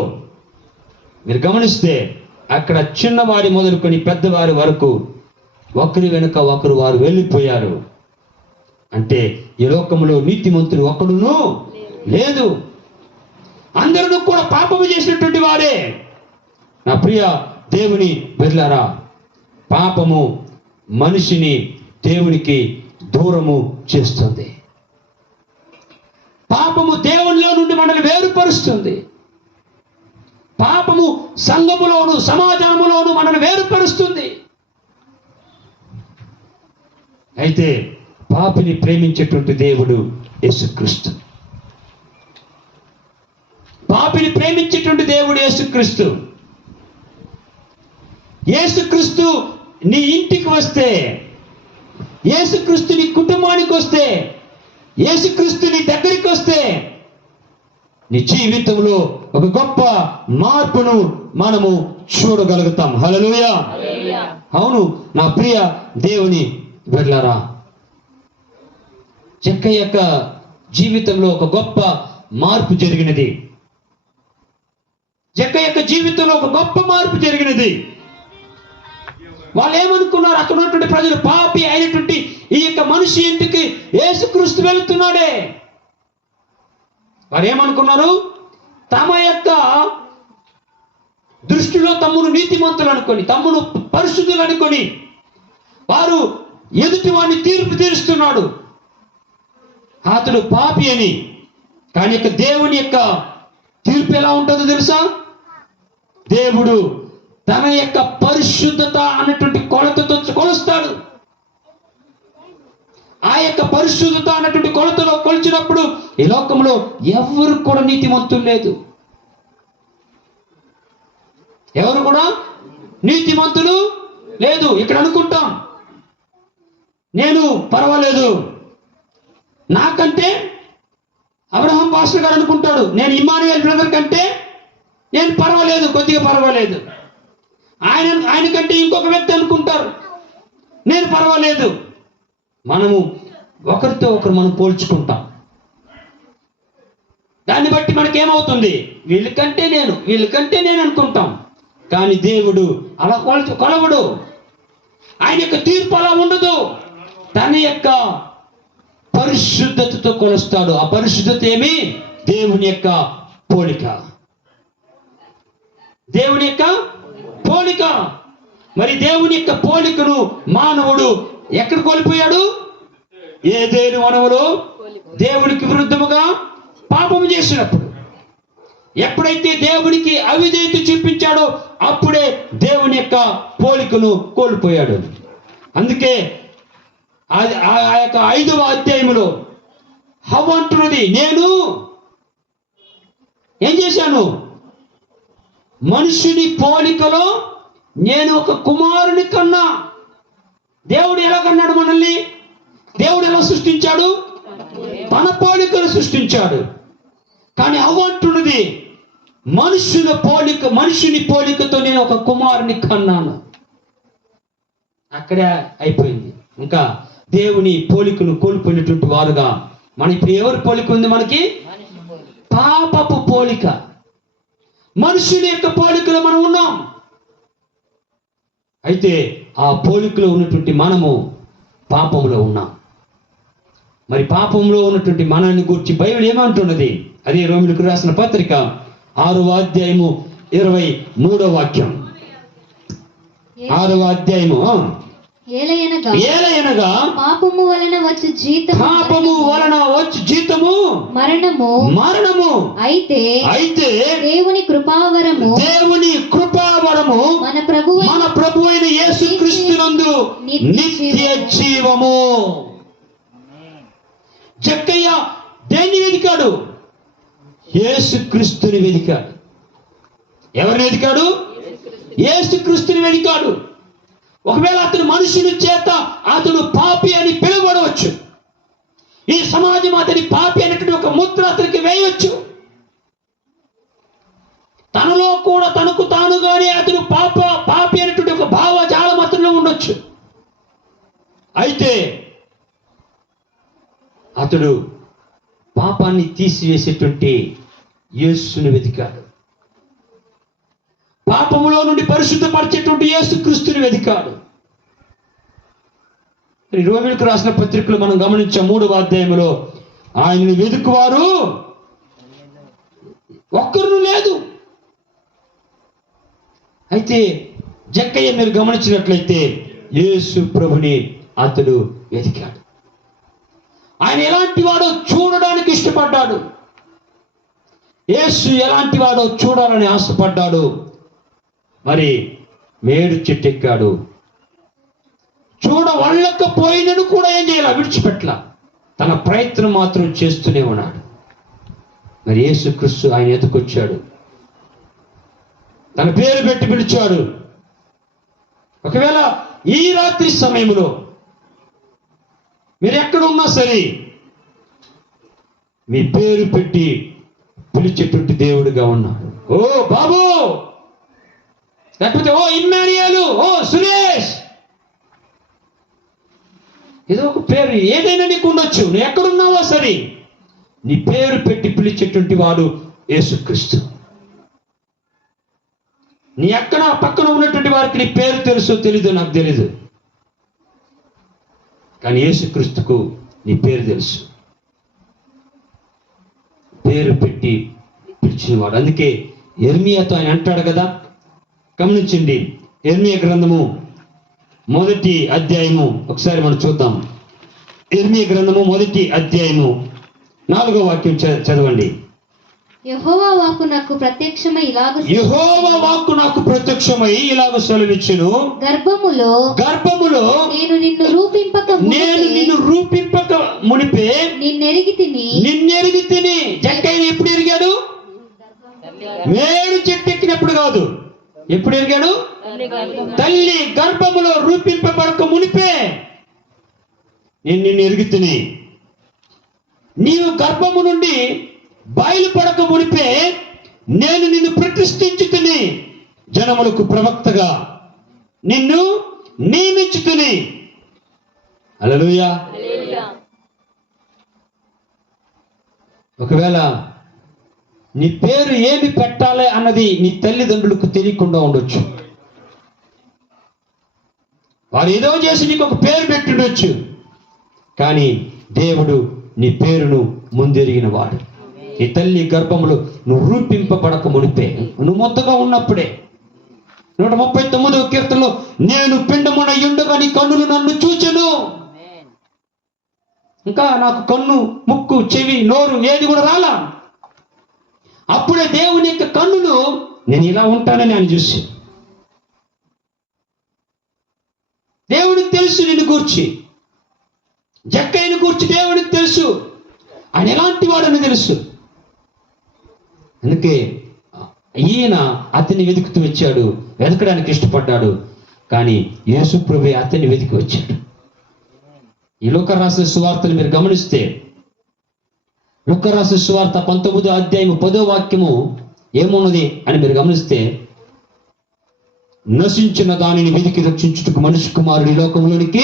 మీరు గమనిస్తే అక్కడ చిన్నవారి మొదలుకొని పెద్దవారి వరకు ఒకరి వెనుక ఒకరు వారు వెళ్ళిపోయారు. అంటే ఈ లోకంలో నీతిమంతులు ఒక్కడును లేదు. అందరూ కూడా పాపము చేసినటువంటి వారే. నా ప్రియ దేవుని బిడ్డలారా, పాపము మనిషిని దేవునికి దూరము చేస్తుంది. పాపము దేవునిలో నుండి మనల్ని వేరుపరుస్తుంది. పాపము సంఘములోను సమాజములోను మనల్ని వేరుపరుస్తుంది. అయితే పాపిని ప్రేమించేటువంటి దేవుడు యేసుక్రీస్తు. పాపిని ప్రేమించేటువంటి దేవుడు యేసుక్రీస్తు. యేసుక్రీస్తు నీ ఇంటికి వస్తే, యేసుక్రీస్తు నీ కుటుంబానికి వస్తే, యేసుక్రీస్తు నీ దగ్గరికి వస్తే నీ జీవితంలో ఒక గొప్ప మార్పును మనము చూడగలుగుతాం. హల్లెలూయా. అవును నా ప్రియ దేవుని బిడ్డలారా, జక్కయ్య యొక్క జీవితంలో ఒక గొప్ప మార్పు జరిగినది. జక్కయ్య యొక్క జీవితంలో ఒక గొప్ప మార్పు జరిగినది. వాళ్ళు ఏమనుకున్నారు? అక్కడ ఉన్నటువంటి ప్రజలు, పాపి అయినటువంటి ఈ యొక్క మనిషి ఇంటికి యేసుక్రీస్తు వెళుతున్నాడే. వారు ఏమనుకున్నారు? తమ యొక్క దృష్టిలో తమ్మును నీతిమంతులు అనుకొని, తమ్మును పరిశుద్ధులు అనుకొని వారు ఎదుటి వాడిని తీర్పు తీరుస్తున్నాడు. అతడు పాపి అని. కానీ యొక్క దేవుని యొక్క తీర్పు ఎలా ఉంటుందో తెలుసా? దేవుడు తన యొక్క పరిశుద్ధత అన్నటువంటి కొలతతో కొలుస్తాడు. ఆ యొక్క పరిశుద్ధత అన్నటువంటి కొలతలో కొలిచినప్పుడు ఈ లోకంలో ఎవరు కూడా నీతిమంతులు లేదు. ఎవరు కూడా నీతిమంతులు లేదు. ఇక్కడ అనుకుంటాం, నేను పర్వాలేదు, నాకంటే అబ్రహాం పాస్టర్ గారు అనుకుంటాడు, నేను బ్రదర్ కంటే నేను పర్వాలేదు, కొద్దిగా పర్వాలేదు. ఆయన కంటే ఇంకొక వ్యక్తి అనుకుంటారు, నేను పర్వాలేదు. మనము ఒకరితో ఒకరు మనం పోల్చుకుంటాం. దాన్ని బట్టి మనకేమవుతుంది? వీళ్ళకంటే నేను అనుకుంటాం. కానీ దేవుడు అలా కొలవడు. ఆయన యొక్క తీర్పు అలా ఉండదు. తన యొక్క పరిశుద్ధతతో కొలుస్తాడు. ఆ పరిశుద్ధత ఏమి? దేవుని యొక్క పోలిక. దేవుని యొక్క పోలిక. మరి దేవుని యొక్క పోలికను మానవుడు ఎక్కడ కోల్పోయాడు? ఏదేను వనములో దేవునికి విరుద్ధముగా పాపము చేసినప్పుడు. ఎప్పుడైతే దేవునికి అవిధేయత చూపించాడో అప్పుడే దేవుని యొక్క పోలికను కోల్పోయాడు. అందుకే ఆ యొక్క 5వ అధ్యాయములో హవ్వ అంటున్నది, నేను ఏం చేశాను? మనుషుని పోలికలో నేను ఒక కుమారుని కన్నా. దేవుడు ఎలా కన్నాడు మనల్ని? దేవుడు ఎలా సృష్టించాడు? తన పోలికను సృష్టించాడు. కానీ అవ్వ అంటున్నది, మనుషుని పోలికతో నేను ఒక కుమారుని కన్నాను. అక్కడే అయిపోయింది. ఇంకా దేవుని పోలికను కోల్పోయినటువంటి వారుగా మన ఇప్పుడు ఎవరి పోలిక ఉంది? మనకి పాపపు పోలిక. మనుషుని యొక్క పోలికలో మనం ఉన్నాం. అయితే ఆ పోలికలో ఉన్నటువంటి మనము పాపంలో ఉన్నాం. మరి పాపంలో ఉన్నటువంటి మనల్ని గురించి బైబిల్ ఏమంటున్నది? అదే రోమిలకు రాసిన పత్రిక 6వ అధ్యాయము 23వ వాక్యం. 6వ అధ్యాయము. ఏలయనగా పాపము వలన వచ్చు జీతము మరణము. అయితే దేవుని కృపావరము మన ప్రభువైన యేసుక్రీస్తునందు నిత్య జీవము. జక్కయ్య దేన్ని వెదికాడు? యేసుక్రీస్తుని వెదికాడు. ఎవరిని వెదికాడు? యేసుక్రీస్తుని వెదికాడు. ఒకవేళ అతను మనుషుని చేత అతను పాపి అని పిలువబడవచ్చు. ఈ సమాజం అతని పాపి అనేటువంటి ఒక ముద్ర అతనికి వేయవచ్చు. తనలో కూడా తనకు తానుగానే అతను పాపి అనేటువంటి ఒక భావజాలం అతనిలో ఉండొచ్చు. అయితే అతడు పాపాన్ని తీసివేసేటువంటి యేసుని వెతికాడు. పాపములో నుండి పరిశుద్ధపరిచేటువంటి యేసుక్రీస్తుని వెతికాడు. రోమిలకు రాసిన పత్రికలు మనం గమనించాం 3వ అధ్యాయంలో ఆయనను వెతుకువారు ఒక్కరు లేదు. అయితే జక్కయ్య మీరు గమనించినట్లయితే యేసు ప్రభుని అతడు వెతికాడు. ఆయన ఎలాంటి వాడో చూడడానికి ఇష్టపడ్డాడు. యేసు ఎలాంటి వాడో చూడాలని ఆశపడ్డాడు. మరి మేడు చెట్టు ఎక్కాడు. చూడవళ్ళకపోయినను కూడా ఏం చేయాల? విడిచిపెట్టల. తన ప్రయత్నం మాత్రం చేస్తూనే ఉన్నాడు. మరి యేసుక్రీస్తు ఆయన ఎదుకొచ్చాడు. తన పేరు పెట్టి పిలిచాడు. ఒకవేళ ఈ రాత్రి సమయంలో మీరు ఎక్కడున్నా సరే మీ పేరు పెట్టి పిలిచేటువంటి దేవుడిగా ఉన్నాడు. ఓ బాబు, లేకపోతే ఓ ఇమ్మానియేలు, ఓ సురేష్, ఏదో ఒక పేరు ఏదైనా నీకు ఉండొచ్చు. నువ్వు ఎక్కడున్నావో సరే నీ పేరు పెట్టి పిలిచేటువంటి వాడు యేసుక్రీస్తు. నీ ఎక్కడ పక్కన ఉన్నటువంటి వారికి నీ పేరు తెలుసో తెలీదు, నాకు తెలీదు. కానీ యేసుక్రీస్తుకు నీ పేరు తెలుసు. పేరు పెట్టి పిలిచినవాడు. అందుకే యెర్మీయాతో ఆయన అంటాడు కదా, గమనించండి. యెర్మీయా గ్రంథము 1వ అధ్యాయము ఒకసారి మనం చూద్దాం. యెర్మీయా గ్రంథము 1వ అధ్యాయము 4వ వాక్యం చదవండి. యెహోవా వాక్కు నాకు ప్రత్యక్షమై ఇలాగ సెలవిచ్చును. గర్భములో నేను నిన్ను రూపింపక మునిపే నిన్నెరిగి తిని. జక్కయ్య ఎప్పుడు ఎరిగాడు? మేడు చెట్టు ఎక్కినప్పుడు కాదు. ఎప్పుడు ఎరిగాడు? తల్లి గర్భములో రూపింపబడక మునిపే నేను నిన్ను ఎరిగి తిని. నీవు గర్భము నుండి బయలుపడక మునిపే నేను నిన్ను ప్రతిష్ఠించుతుని. జనములకు ప్రవక్తగా నిన్ను నియమించుతుని. హల్లెలూయా. ఒకవేళ నీ పేరు ఏమి పెట్టాలి అన్నది నీ తల్లిదండ్రులకు తెలియకుండా ఉండొచ్చు. వారు ఏదో చేసి నీకు ఒక పేరు పెట్టిండొచ్చు. కానీ దేవుడు నీ పేరును ముందెరిగిన వాడు. నీ తల్లి గర్భములో నువ్వు రూపింపబడక మునిపే, నువ్వు మొత్తగా ఉన్నప్పుడే. 139వ కీర్తనలో నేను పిండమున యుండగా నీ కన్నులు నన్ను చూచెను. ఇంకా నాకు కన్ను, ముక్కు, చెవి, నోరు ఏది కూడా రాలా. అప్పుడే దేవుని యొక్క కన్నులు నేను ఇలా ఉంటానని ఆయన చూసి. దేవుడికి తెలుసు నిన్ను గూర్చి. జక్కయ్యను గూర్చి దేవుడికి తెలుసు. ఆయన ఎలాంటి వాడని తెలుసు. అందుకే ఈయన అతన్ని వెతుకుతూ వచ్చాడు, వెతకడానికి ఇష్టపడ్డాడు. కానీ యేసు ప్రభువే అతన్ని వెతికి వచ్చాడు. ఈ లూకా రాసిన సువార్తను మీరు గమనిస్తే, లూకా రాసిన సువార్త 19వ అధ్యాయము 10వ వాక్యము ఏమున్నది అని మీరు గమనిస్తే, నశించిన దానిని వెతికి రక్షించుటకు మనిషి కుమారుడు ఈ లోకంలోనికి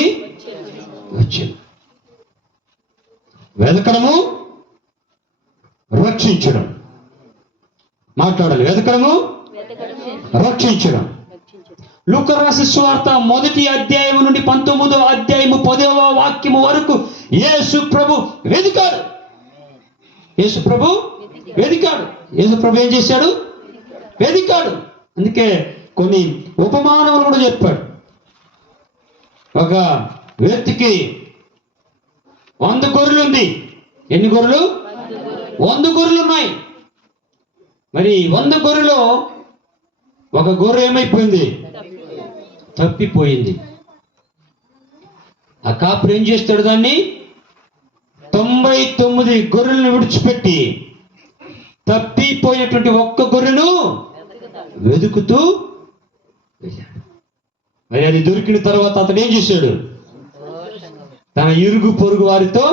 వచ్చాడు. వెతకడము, రక్షించడం. మాట్లాడాలి. వెతకడము, రక్షించడం. లూకా రాసిన సువార్త 1వ అధ్యాయం నుండి 19వ అధ్యాయము 10వ వాక్యము వరకు యేసు ప్రభు వెతికాడు. యేసు ప్రభు వెతికాడు. యేసు ప్రభు ఏం చేశాడు? వెతికాడు. అందుకే కొన్ని ఉపమానములు కూడా చెప్పాడు. ఒక వ్యక్తికి 100 గొర్రెలు ఉంది. ఎన్ని గొర్రెలు? 100 గొర్రెలు ఉన్నాయి. మరి 100 గొర్రెలో ఒక గొర్రె ఏమైపోయింది? తప్పిపోయింది. ఆ కాపురు ఏం చేస్తాడు? దాన్ని 99 గొర్రెలను విడిచిపెట్టి తప్పిపోయినటువంటి ఒక్క గొర్రెను వెతుకుతూ వెళ్ళాడు. మరి అది దొరికిన తర్వాత అతడు ఏం చేశాడు? తన ఇరుగు పొరుగు వారితో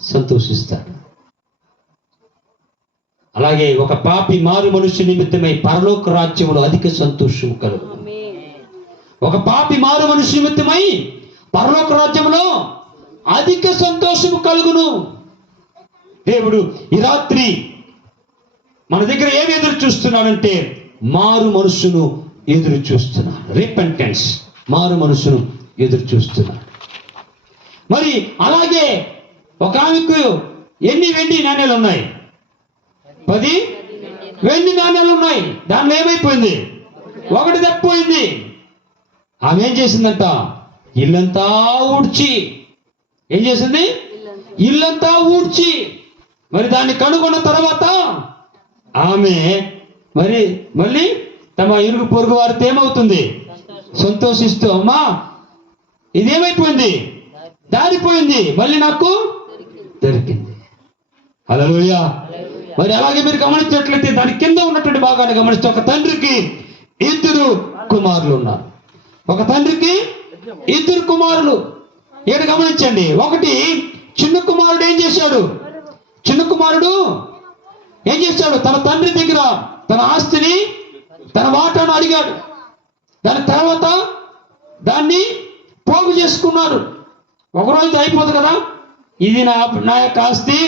సంతోషిస్తాడు. అలాగే ఒక పాపి మారు మనుష్య నిమిత్తమై పరలోక రాజ్యములో అధిక సంతోషం కలుగు. ఒక పాపి మారు మనుష్య నిమిత్తమై పరలోక రాజ్యంలో అధిక సంతోషము కలుగును. దేవుడు ఈ రాత్రి మన దగ్గర ఏమి ఎదురు చూస్తున్నాడంటే మారు మనసును ఎదురు చూస్తున్నాడు. రిపెంటెన్స్, మారు మనసును ఎదురు చూస్తున్నాడు. మరి అలాగే ఒక ఆమెకు ఎన్ని వెండి నాణ్యాలు ఉన్నాయి? 10 వెండి నాణ్యాలు ఉన్నాయి. దానిలో ఏమైపోయింది? ఒకటి తప్పిపోయింది. ఆమె ఏం చేసిందంట? ఇల్లంతా ఊడ్చి, ఏం చేసింది? ఇల్లంతా ఊడ్చి మరి దాన్ని కనుగొన్న తర్వాత ఆమె మళ్ళీ తమ ఇరుగు పొరుగు వారితో ఏమవుతుంది? సంతోషిస్తూ, అమ్మా ఇదేమైపోయింది? దారిపోయింది, మళ్ళీ నాకు దొరికింది. హల్లెలూయా. మరి అలాగే మీరు గమనించినట్లయితే దాని కింద ఉన్నటువంటి భాగాన్ని గమనిస్తే, ఒక తండ్రికి 2 కుమారులు ఉన్నారు. ఒక తండ్రికి 2 కుమారులు. ఏడు గమనించండి. ఒకటి చిన్న కుమారుడు ఏం చేశాడు? చిన్న కుమారుడు ఏం చేశాడు? తన తండ్రి దగ్గర తన ఆస్తిని, తన వాటాను అడిగాడు. దాని తర్వాత దాన్ని పోగు చేసుకున్నాడు. ఒకరోజు అయిపోదు కదా, ఇది నా యొక్క ఆస్తి,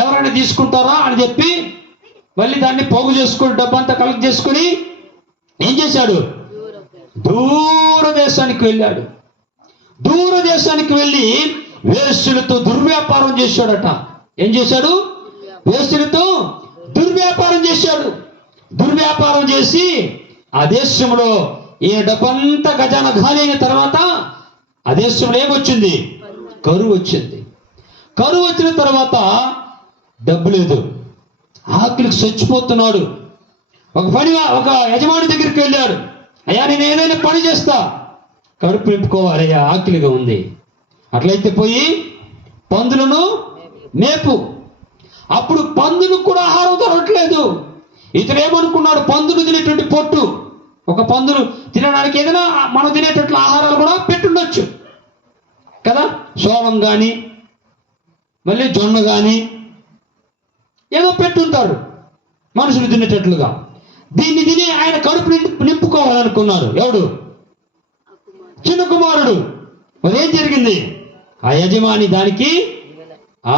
ఎవరైనా తీసుకుంటారా అని చెప్పి మళ్ళీ దాన్ని పోగు చేసుకుని డబ్బంతా కలెక్ట్ చేసుకుని ఏం చేశాడు? దూరదేశానికి వెళ్ళాడు. దూరదేశానికి వెళ్ళి వేశ్యలతో దుర్వ్యాపారం చేశాడట. ఏం చేశాడు? వేశ్యలతో దుర్వ్యాపారం చేశాడు. దుర్వ్యాపారం చేసి ఆ దేశంలో ఈ డబ్బంతా ఖజానా ఖాళీ అయిన తర్వాత ఆ దేశంలో ఏమొచ్చింది? కరువు వచ్చింది. కరువు వచ్చిన తర్వాత డబ్బు లేదు, ఆకలికి చచ్చిపోతున్నాడు. ఒక యజమాని దగ్గరికి వెళ్ళాడు. అయ్యా, నేను ఏదైనా పని చేస్తా, కడుపు నింపుకోవాలి, అయ్యా ఆకలిగా ఉంది. అట్లయితే పోయి పందులను మేపు. అప్పుడు పందులు కూడా ఆహారం దొరకట్లేదు. ఇతను ఏమనుకున్నాడు? పందులు తినేటువంటి పొట్టు, ఒక పందులు తినడానికి ఏదైనా మనం తినేటట్లు ఆహారాలు కూడా పెట్టుండొచ్చు కదా, సోళం కానీ మళ్ళీ జొన్న కానీ ఏదో పెట్టుంటారు మనుషులు తినేటట్లుగా. దీన్ని తిని ఆయన కడుపు నింపుకోవాలనుకున్నాడు. ఎవడు? చిన్న కుమారుడు. మరి ఏం జరిగింది? ఆ యజమాని దానికి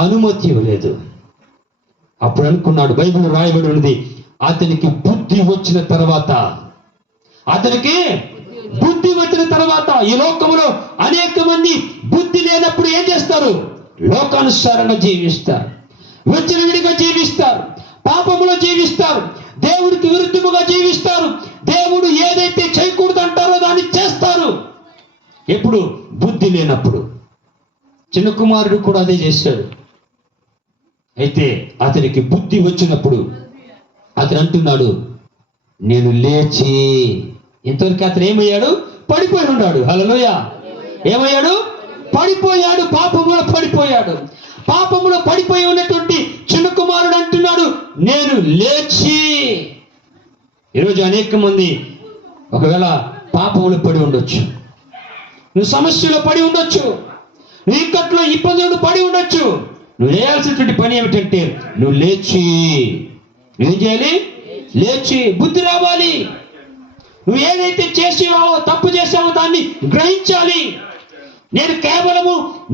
అనుమతి ఇవ్వలేదు. అప్పుడు అనుకున్నాడు, బైబిల్ రాయబడి ఉన్నది, అతనికి బుద్ధి వచ్చిన తర్వాత, ఈ లోకంలో అనేక మంది బుద్ధి లేనప్పుడు ఏం చేస్తారు? లోకానుసారంగా జీవిస్తారు, విచ్చలవిడిగా జీవిస్తారు, పాపములో జీవిస్తారు, దేవుడికి విరుద్ధముగా జీవిస్తారు. దేవుడు ఏదైతే చేయకూడదు అంటారో దాన్ని చేస్తారు. ఎప్పుడు? బుద్ధి లేనప్పుడు. చిన్న కుమారుడు కూడా అదే చేశాడు. అయితే అతనికి బుద్ధి వచ్చినప్పుడు అతను అంటున్నాడు, నేను లేచి, ఇంతవరకు అతను ఏమయ్యాడు? పడిపోయి ఉన్నాడు. హల్లెలూయా. ఏమయ్యాడు? పడిపోయాడు. పాపములో పడిపోయాడు. పాపములో పడిపోయి ఉన్నటువంటి చిన్న కుమారుడు అంటున్నాడు, నేను లేచి. ఈరోజు అనేక మంది ఒకవేళ పాపములో పడి ఉండొచ్చు, నువ్వు సమస్యలో పడి ఉండొచ్చు, నువ్వు ఇక్కట్లో ఇబ్బందులు పడి ఉండొచ్చు. నువ్వు చేయాల్సినటువంటి పని ఏమిటంటే నువ్వు లేచి, నువ్వేం చేయాలి? లేచి బుద్ధి రావాలి. నువ్వు ఏదైతే చేసావో, తప్పు చేసావో దాన్ని గ్రహించాలి.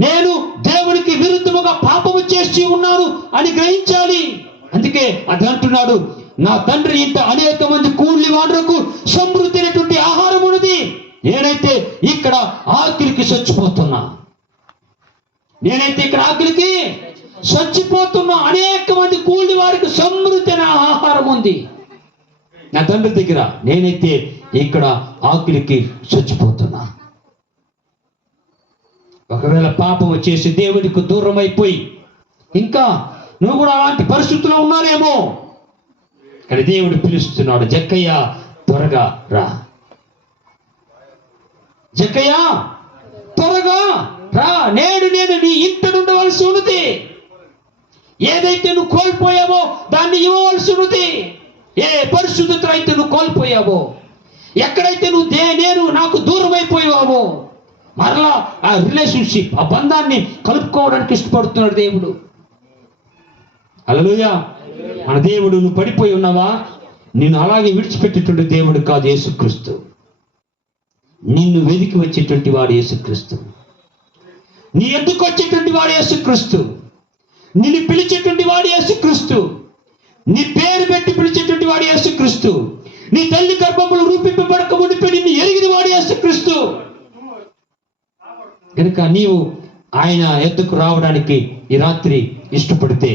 నేను దేవునికి విరుద్ధముగా పాపము చేసి ఉన్నాను అని గ్రహించాలి. అందుకే అది అంటున్నాడు, నా తండ్రి ఇంట అనేక మంది కూలి వానరకు సమృద్ధి అయినటువంటి ఆహారం ఉన్నది. నేనైతే ఇక్కడ ఆకలికి చచ్చిపోతున్నా. అనేక మంది కూలి వారికి సమృద్ధి అయిన ఆహారం ఉంది నా తండ్రి దగ్గర. నేనైతే ఇక్కడ ఆకలికి చచ్చిపోతున్నా. ఒకవేళ పాపం చేసి దేవుడికి దూరం అయిపోయి ఇంకా నువ్వు కూడా అలాంటి పరిస్థితుల్లో ఉన్నారేమో, కానీ దేవుడు పిలుస్తున్నాడు, జక్కయ్య త్వరగా రా, జక్కయ్య త్వరగా రా, నేను నీ ఇంట ఉండవలసి ఉన్నది. ఏదైతే నువ్వు కోల్పోయావో దాన్ని ఇవ్వవలసి ఉన్నది. ఏ పరిశుద్ధత అయితే నువ్వు కోల్పోయావో, ఎక్కడైతే నేను నాకు దూరం అయిపోయావో, మరలా ఆ రిలేషన్షిప్, ఆ బంధాన్ని కలుపుకోవడానికి ఇష్టపడుతున్నాడు దేవుడు. హల్లెలూయా. మన దేవుడు, నువ్వు పడిపోయి ఉన్నావా? నిన్ను అలాగే విడిచిపెట్టేటువంటి దేవుడు కాదు యేసుక్రీస్తు. నిన్ను వెతికి వచ్చేటువంటి వాడు యేసుక్రీస్తు. నీ ఎందుకు వచ్చేటువంటి వాడు యేసుక్రీస్తు. నిన్ను పిలిచేటువంటి వాడు యేసుక్రీస్తు. నీ పేరు పెట్టి పిలిచేటువంటి వాడు యేసుక్రీస్తు. నీ తల్లి గర్భములు రూపింపబడక మునిపే నిన్ను ఎరిగిన వాడు యేసుక్రీస్తు. కనుక నీవు ఆయన ఎద్దుకు రావడానికి ఈ రాత్రి ఇష్టపడితే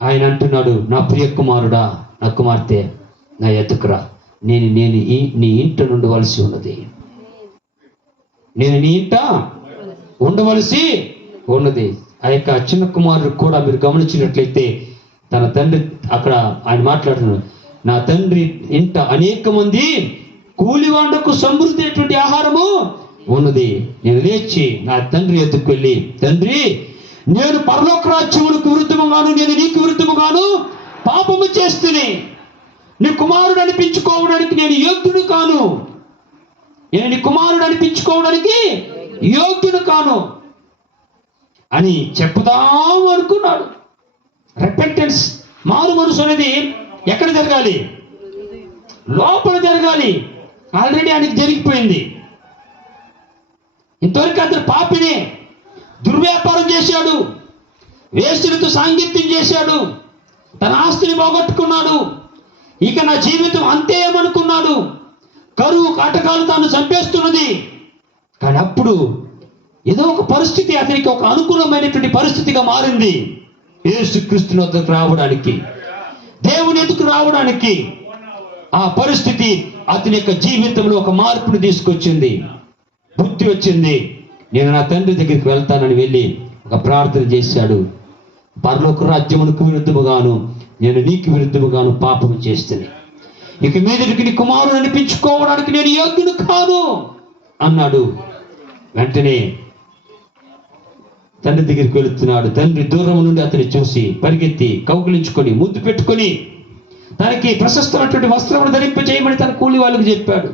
ఆయన అంటున్నాడు, నా ప్రియ కుమారుడా, నా కుమార్తె, నా ఎద్దుకురా. నేను నీ ఇంట ఉండవలసి ఉన్నది. నేను నీ ఇంట ఉండవలసి ఉన్నది. ఆ యొక్క చిన్న కుమారుడు కూడా మీరు గమనించినట్లయితే తన తండ్రి అక్కడ ఆయన మాట్లాడుతున్నాడు, నా తండ్రి ఇంట అనేక మంది కూలివాండకు సమృద్ధి అయినటువంటి ఆహారము ఉన్నది. నేను లేచి నా తండ్రి ఎద్దుకు వెళ్ళి, తండ్రి, నేను పరలోక రాజ్యములకు విరుద్ధముగాను, నేను నీకు విరుద్ధముగాను పాపము చేస్తేనే నీ కుమారుడు అనిపించుకోవడానికి నేను యోగ్యుడు కాను. నేను నీ కుమారుడు అనిపించుకోవడానికి యోగ్యుడు కాను అని చెప్పుదాం అనుకున్నాడు. రెపెంటెన్స్, మారు మనసు అనేది ఎక్కడ జరగాలి? లోపల జరగాలి. ఆల్రెడీ ఆయనకి జరిగిపోయింది. ఇంతవరకు అతను పాపినే, దుర్వ్యాపారం చేశాడు, వేశ్యలతో సాంగత్యం చేశాడు, తన ఆస్తిని పోగొట్టుకున్నాడు. ఇక నా జీవితం అంతే ఏమనుకున్నాడు. కరువు కాటకాలు తాను చంపేస్తున్నది. కానీ అప్పుడు ఏదో ఒక పరిస్థితి అతనికి ఒక అనుకూలమైనటువంటి పరిస్థితిగా మారింది. యేసుక్రీస్తు వద్దకు రావడానికి, దేవుని ఎదుకు రావడానికి ఆ పరిస్థితి అతని యొక్క జీవితంలో ఒక మార్పును తీసుకొచ్చింది. బుద్ధి వచ్చింది. నేను నా తండ్రి దగ్గరికి వెళ్తానని వెళ్ళి ఒక ప్రార్థన చేశాడు. పరలోక రాజ్యమునకు విరుద్ధముగాను, నేను నీకు విరుద్ధముగాను పాపము చేస్తాను. ఇక మీదటికి నీ కుమారుడు అనిపించుకోవడానికి నేను యోగ్యుడు కాను అన్నాడు. వెంటనే తండ్రి దగ్గరికి వెళుతున్నాడు. తండ్రి దూరం నుండి అతన్ని చూసి పరిగెత్తి కౌగిలించుకొని ముద్దు పెట్టుకొని తనకి ప్రశస్తమైనటువంటి వస్త్రమును ధరింపజేయమని తన కూలి వాళ్ళకి చెప్పాడు.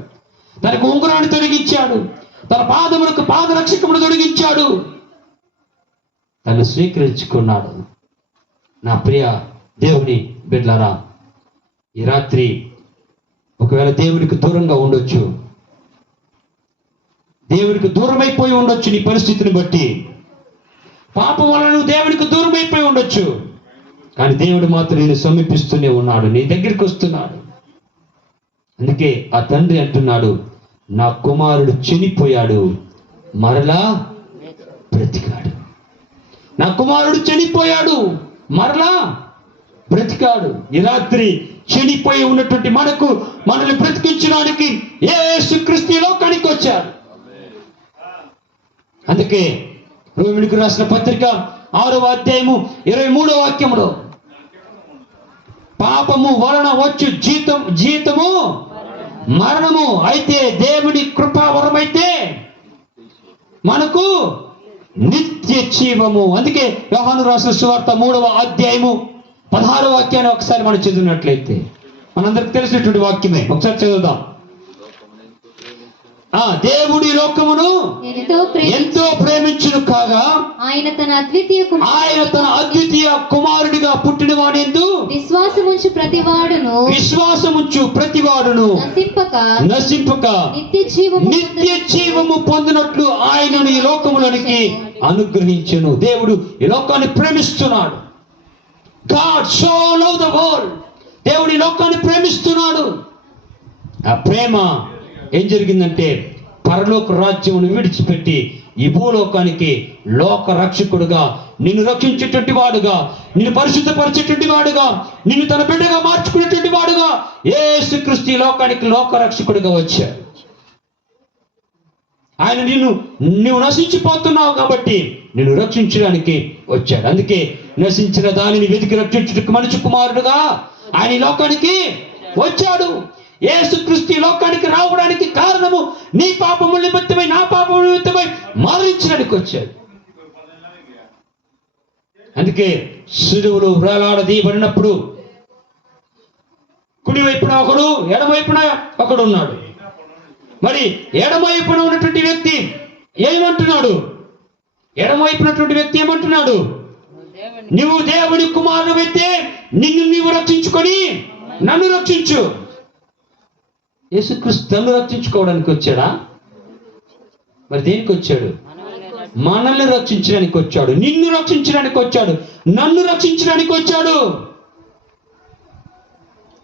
తనకు ఉంగరాన్ని తొలగించాడు. తన పాదములకు పాదరక్షకమును తొలగించాడు. తను స్వీకరించుకున్నాడు. నా ప్రియ దేవుని బిడ్డలారా, ఈ రాత్రి ఒకవేళ దేవునికి దూరంగా ఉండొచ్చు, దేవునికి దూరం అయిపోయి ఉండొచ్చు. నీ పరిస్థితిని బట్టి పాపం వల్ల నువ్వు దేవునికి దూరం అయిపోయి ఉండొచ్చు. కానీ దేవుడు మాత్రం నేను సమీపిస్తూనే ఉన్నాడు, నీ దగ్గరికి వస్తున్నాడు. అందుకే ఆ తండ్రి అంటున్నాడు, నా కుమారుడు చనిపోయాడు, మరలా బ్రతికాడు. నా కుమారుడు చనిపోయాడు, మరలా బ్రతికాడు. ఈ రాత్రి చనిపోయి ఉన్నటువంటి మనల్ని బ్రతికించడానికి యేసుక్రీస్తు లోకానికి వచ్చాడు. అందుకే రోమీయులకు రాసిన పత్రిక 6వ అధ్యాయము 23వ వాక్యములో, పాపము వలన వచ్చు జీతము మరణము, అయితే దేవుడి కృపావరమైతే మనకు నిత్య జీవము. అందుకే యోహాను రాసిన సువార్త 3వ అధ్యాయము 16వ వాక్యాన్ని ఒకసారి మనం చదివినట్లయితే మనందరికి తెలిసినటువంటి వాక్యమే, ఒకసారి చదువుదాం. దేవుడి లోకమును ఎంతో ప్రేమించును కాగా ఆయన తన అద్వితీయ కుమారుడిగా పుట్టిన వాడెందు విశ్వాసముంచు ప్రతివాడును నశింపక నిత్య జీవము పొందినట్లు ఆయనను ఈ లోకములోనికి అనుగ్రహించెను. దేవుడు ఈ లోకాన్ని ప్రేమిస్తున్నాడు. God so love the world. దేవుడు ఈ లోకాన్ని ప్రేమిస్తున్నాడు. ఆ ప్రేమ ఏం జరిగిందంటే పరలోక రాజ్యమును విడిచిపెట్టి ఈ భూలోకానికి లోక రక్షకుడుగా, నిన్ను రక్షించేటువంటి వాడుగా, నిన్ను పరిశుద్ధపరిచేటువంటి వాడుగా, నిన్ను తన బిడ్డగా మార్చుకునేటువంటి వాడుగా యేసుక్రీస్తు ఈ లోకానికి లోక రక్షకుడుగా వచ్చాడు. ఆయన నువ్వు నశించిపోతున్నావు కాబట్టి నిన్ను రక్షించడానికి వచ్చాడు. అందుకే నశించిన దానిని వెతికి రక్షించుటకు మనిషి కుమారుడుగా ఆయన ఈ లోకానికి వచ్చాడు. యేసుక్రీస్తు ఈ లోకానికి రావడానికి కారణము నీ పాపముల నిమిత్తమై, నా పాపముల నిమిత్తమై మరణించడానికి వచ్చాడు. అందుకే శిలువలో వేలాడదీయబడినప్పుడు కుడివైపున ఒకడు, ఎడమవైపున ఒకడు ఉన్నాడు. మరి ఎడమవైపున ఉన్నటువంటి వ్యక్తి ఏమంటున్నాడు? ఎడమవైపునటువంటి వ్యక్తి ఏమంటున్నాడు? నువ్వు దేవుని కుమారుడు అయితే నిన్ను నీవు రక్షించుకొని నన్ను రక్షించు. యేసుక్రీస్తు నన్ను రక్షించుకోవడానికి వచ్చాడా? మరి దేనికి వచ్చాడు? మనల్ని రక్షించడానికి వచ్చాడు, నిన్ను రక్షించడానికి వచ్చాడు, నన్ను రక్షించడానికి వచ్చాడు.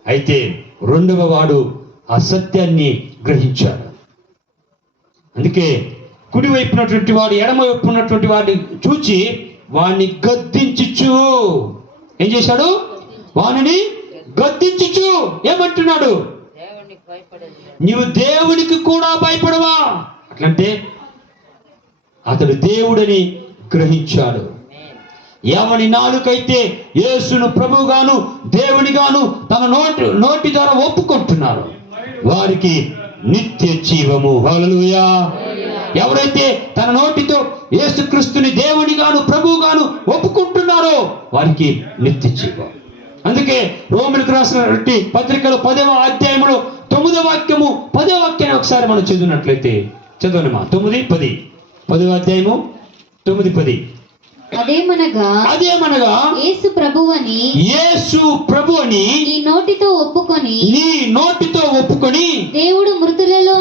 అయితే రెండవ వాడు ఆ సత్యాన్ని గ్రహించాడు. అందుకే కుడివైపునటువంటి వాడు ఎడమవైపు ఉన్నటువంటి వాడిని చూచి వాడిని గద్దించుచు ఏం చేశాడు? వాడిని గద్దించుచు ఏమంటున్నాడు? నీవు దేవునికి కూడా భయపడవా? అట్లంటే అతడు దేవుడని గ్రహించాడు. ఎవని నాలుకైతే యేసును ప్రభువుగాను దేవునిగాను తన నోటి ద్వారా ఒప్పుకుంటున్నారు వారికి నిత్య జీవము. హల్లెలూయా. ఎవరైతే తన నోటితో యేసుక్రీస్తుని దేవునిగాను ప్రభువుగాను ఒప్పుకుంటున్నారో వారికి నిత్య జీవం. అందుకే రోమిలకు రాసిన పత్రికలో 10వ అధ్యాయంలో 9వ వాక్యము 10వ వాక్యాన్ని ఒకసారి మనం చదివినట్లయితే చదవనమా? 9:10 10వ అధ్యాయము 9:10. అదేమనగా యేసు ప్రభువని నీ నోటితో ఒప్పుకొని దేవుడు మృతులలో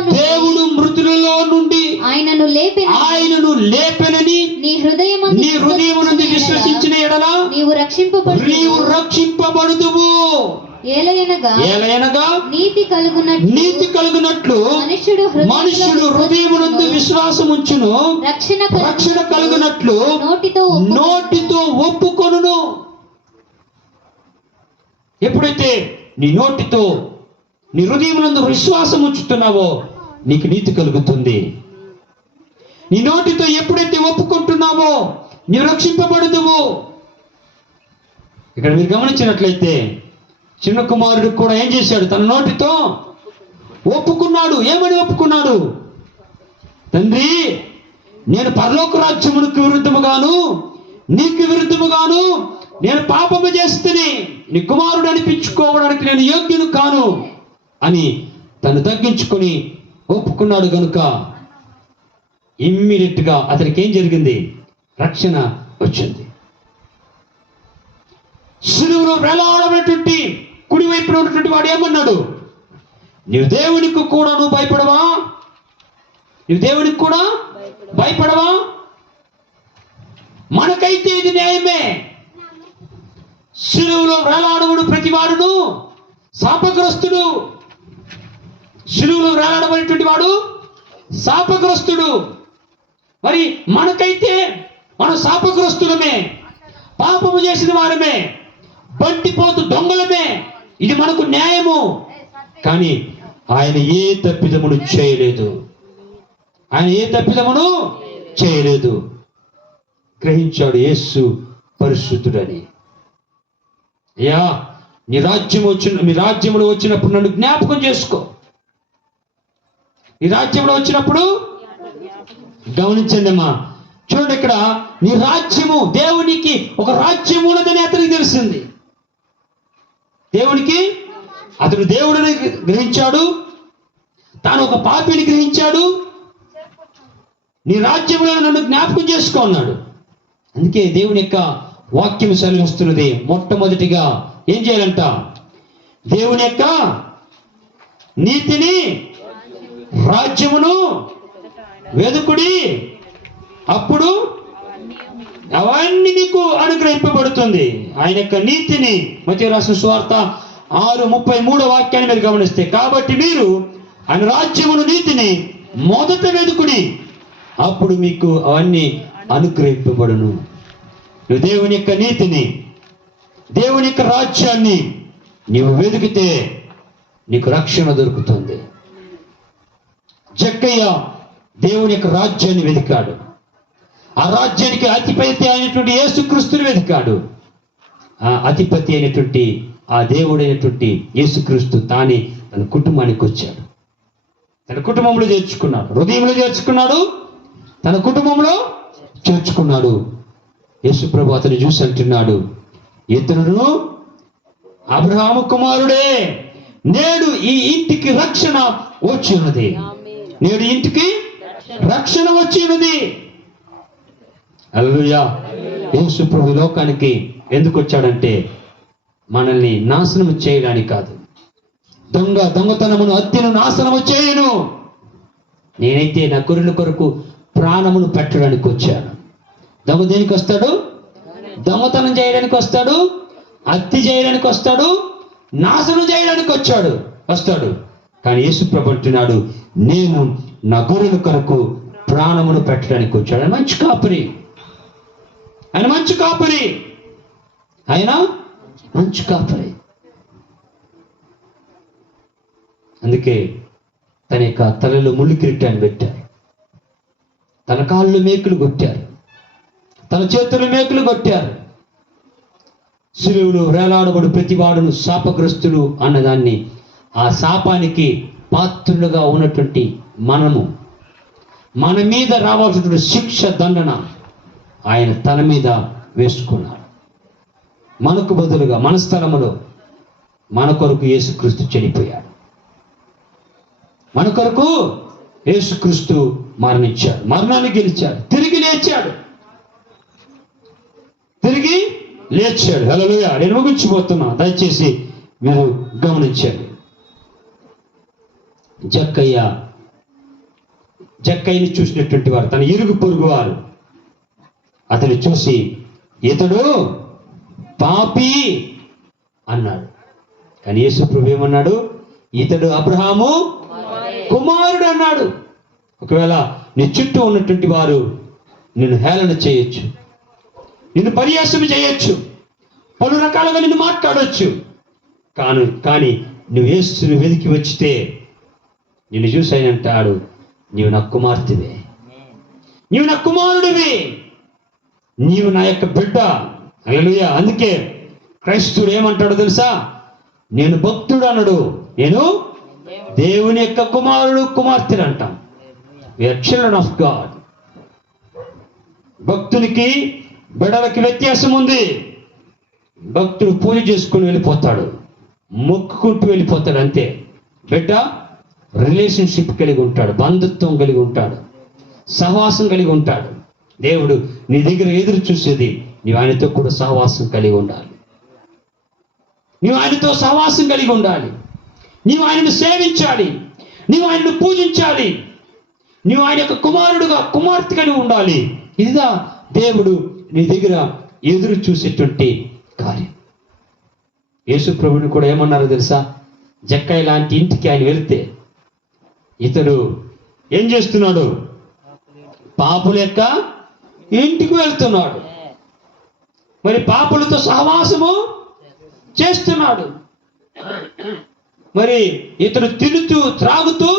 నుండి ఆయనను లేపెనని నీ హృదయమందు విశ్వసించిన ఎడల నీవు రక్షింపబడుదువు. ఏలయనగా నీతి కలుగునట్లు మనుష్యుడు హృదయమునందు విశ్వాసముంచును, రక్షణ కలుగునట్లు నోటితో ఒప్పుకొనును. ఎప్పుడైతే నీ నోటితో నీ హృదయమునందు విశ్వాసం ఉంచుతున్నావో నీకు నీతి కలుగుతుంది. నీ నోటితో ఎప్పుడైతే ఒప్పుకుంటున్నావో నీవు రక్షింపబడుదువు. ఇక్కడ మీరు గమనించినట్లయితే చిన్న కుమారుడు కూడా ఏం చేశాడు? తన నోటితో ఒప్పుకున్నాడు. ఏమని ఒప్పుకున్నాడు? తండ్రి, నేను పరలోక రాజ్యమునకు విరుద్ధముగాను నీకు విరుద్ధముగాను నేను పాపము చేస్తేనే నీ కుమారుడు అనిపించుకోవడానికి నేను యోగ్యును కాను అని తను తగ్గించుకొని ఒప్పుకున్నాడు. గనుక ఇమ్మీడియట్ గా అతనికి ఏం జరిగింది? రక్షణ వచ్చింది. శిలువలో వేలాడబడినటువంటి కుడివైపున ఉన్నటువంటి వాడు ఏమన్నాడు? నీవు దేవునికి కూడా నువ్వు భయపడవా? నీవు దేవునికి కూడా భయపడవా? మనకైతే ఇది న్యాయమే. శిలువలో వేలాడబడు ప్రతివాడును శాపగ్రస్తుడు. శిలువలో వేలాడబడినటువంటి వాడు శాపగ్రస్తుడు. మరి మనకైతే మనం శాపగ్రస్తులమే, పాపము చేసిన వారమే, బంటిపోతు దొంగలమే. ఇది మనకు న్యాయము. కానీ ఆయన ఏ తప్పిదమును చేయలేదు. గ్రహించాడు యేసు పరిశుద్ధుడని. అయ్యా, మీ రాజ్యంలో వచ్చినప్పుడు నన్ను జ్ఞాపకం చేసుకో. ఈ రాజ్యంలో వచ్చినప్పుడు గమనించండి అమ్మా, చూడండి ఇక్కడ నీ రాజ్యము, దేవునికి ఒక రాజ్యం ఉన్నదని అతనికి తెలిసింది. దేవునికి అతడు దేవుడిని గ్రహించాడు. తాను ఒక పాపిని గ్రహించాడు. నీ రాజ్యంలో నన్ను జ్ఞాపకం చేసుకున్నాడు. అందుకే దేవుని యొక్క వాక్యం సెలవిస్తున్నది, మొట్టమొదటిగా ఏం చేయాలంట? దేవుని యొక్క నీతిని రాజ్యమును వెదుకుడి, అప్పుడు అవన్నీ నీకు అనుగ్రహింపబడుతుంది. ఆయన యొక్క నీతిని, మత్తయి రాసిన సువార్త 6:33 వాక్యాన్ని మీరు గమనిస్తే, కాబట్టి మీరు ఆయన రాజ్యమును నీతిని మొదట వెదుకుడి, అప్పుడు మీకు అవన్నీ అనుగ్రహింపబడును. నువ్వు దేవుని యొక్క నీతిని, దేవుని యొక్క రాజ్యాన్ని నీవు వెతికితే నీకు రక్షణ దొరుకుతుంది. జక్కయ్య దేవుని యొక్క రాజ్యాన్ని వెతికాడు. ఆ రాజ్యానికి అధిపతి అయినటువంటి యేసుక్రీస్తుని వెతికాడు. ఆ అధిపతి అయినటువంటి ఆ దేవుడైనటువంటి యేసుక్రీస్తు తానే తన కుటుంబానికి వచ్చాడు. తన కుటుంబంలో చేర్చుకున్నాడు, హృదయంలో చేర్చుకున్నాడు, తన కుటుంబంలో చేర్చుకున్నాడు. యేసు ప్రభు అతను చూసి అంటున్నాడు, ఇతరును అబ్రహాము కుమారుడే, నేడు ఈ ఇంటికి రక్షణ వచ్చి ఉన్నది. నేడు ఇంటికి రక్షణ వచ్చి ఉన్నది. హల్లెలూయా. యేసు ప్రభు లోకానికి ఎందుకు వచ్చాడంటే మనల్ని నాశనం చేయడానికి కాదు. దొంగతనమును, హత్యను నాశనము చేయను. నేనైతే నా గొర్రెల కొరకు ప్రాణమును పెట్టడానికి వచ్చాను. దొంగ దేనికి వస్తాడు? దొంగతనం చేయడానికి వస్తాడు, హత్య చేయడానికి వస్తాడు, నాశనం చేయడానికి వస్తాడు. కానీ యేసు ప్రభు అంటున్నాడు, నేను నా గొర్రెల కొరకు ప్రాణమును పెట్టడానికి వచ్చాడు. ఆయన మంచి కాపరి, ఆయన మంచి కాపరి, ఆయన మంచి కాపరి. అందుకే తన యొక్క తలలో ముళ్ళు కిరీటాన్ని పెట్టారు, తన కాళ్ళు మేకులు కొట్టారు, తన చేతులు మేకులు కొట్టారు. శిలువలో వేలాడబడు ప్రతివాడును శాపగ్రస్తుడు అన్నదాన్ని, ఆ శాపానికి పాత్రులుగా ఉన్నటువంటి మనము, మన మీద రావాల్సినటువంటి శిక్ష దండన ఆయన తన మీద వేసుకున్నాడు. మనకు బదులుగా మన స్థలములో మన కొరకు యేసుక్రీస్తు చనిపోయాడు. మన కొరకు యేసుక్రీస్తు మరణించాడు, మరణాన్ని గెలిచాడు, తిరిగి లేచాడు. హల్లెలూయా. నేను ముగించిపోతున్నా, దయచేసి మీరు గమనించండి. జక్కయ్యని చూసినటువంటి వారు, తన ఇరుగు పొరుగు వారు అతన్ని చూసి, ఇతడు పాపి అన్నాడు. కానీ యేసు ప్రభు ఏమన్నాడు? ఇతడు అబ్రహాము కుమారుడు అన్నాడు. ఒకవేళ నీ చుట్టూ ఉన్నటువంటి వారు నిన్ను హేళన చేయొచ్చు, నిన్ను పరిహాసం చేయొచ్చు, పలు రకాలుగా నిన్ను మాట్లాడొచ్చు. కానీ నువ్వు యేసుని వెతికి వచ్చితే నిన్ను చూసి ఆయన అంటాడు, నీవు నా కుమార్తెవే, నీవు నా కుమారుడివి, నీవు నా యొక్క బిడ్డ. హల్లెలూయా. అందుకే క్రైస్తవుడు ఏమంటాడో తెలుసా? నేను భక్తుడు అనడు, నేను దేవుని యొక్క కుమారుడు, కుమార్తెను అంటాం. We are children of God. భక్తునికి బిడ్డలకి వ్యత్యాసం ఉంది. భక్తుడు పూజ చేసుకుని వెళ్ళిపోతాడు, మొక్కుకుంటూ వెళ్ళిపోతాడు, అంతే. బిడ్డ రిలేషన్షిప్ కలిగి ఉంటాడు, బంధుత్వం కలిగి ఉంటాడు, సహవాసం కలిగి ఉంటాడు. దేవుడు నీ దగ్గర ఎదురు చూసేది నీవు ఆయనతో కూడా సహవాసం కలిగి ఉండాలి. నీవు ఆయనతో సహవాసం కలిగి ఉండాలి. నీవు ఆయనను సేవించాలి, నీవు ఆయనను పూజించాలి, నీవు ఆయన యొక్క కుమారుడుగా, కుమార్తెగా ఉండాలి. ఇదిదా దేవుడు నీ దగ్గర ఎదురు చూసేటువంటి కార్యం. యేసు ప్రభువుని కూడా ఏమన్నారో తెలుసా? జక్కయ్య లాంటి ఇంటికి ఆయన వెళితే, ఇతడు ఏం చేస్తున్నాడు? పాపుల యొక్క ఇంటికి వెళ్తున్నాడు. మరి పాపులతో సహవాసము చేస్తున్నాడు. మరి ఇతడు తినుతూ త్రాగుతూ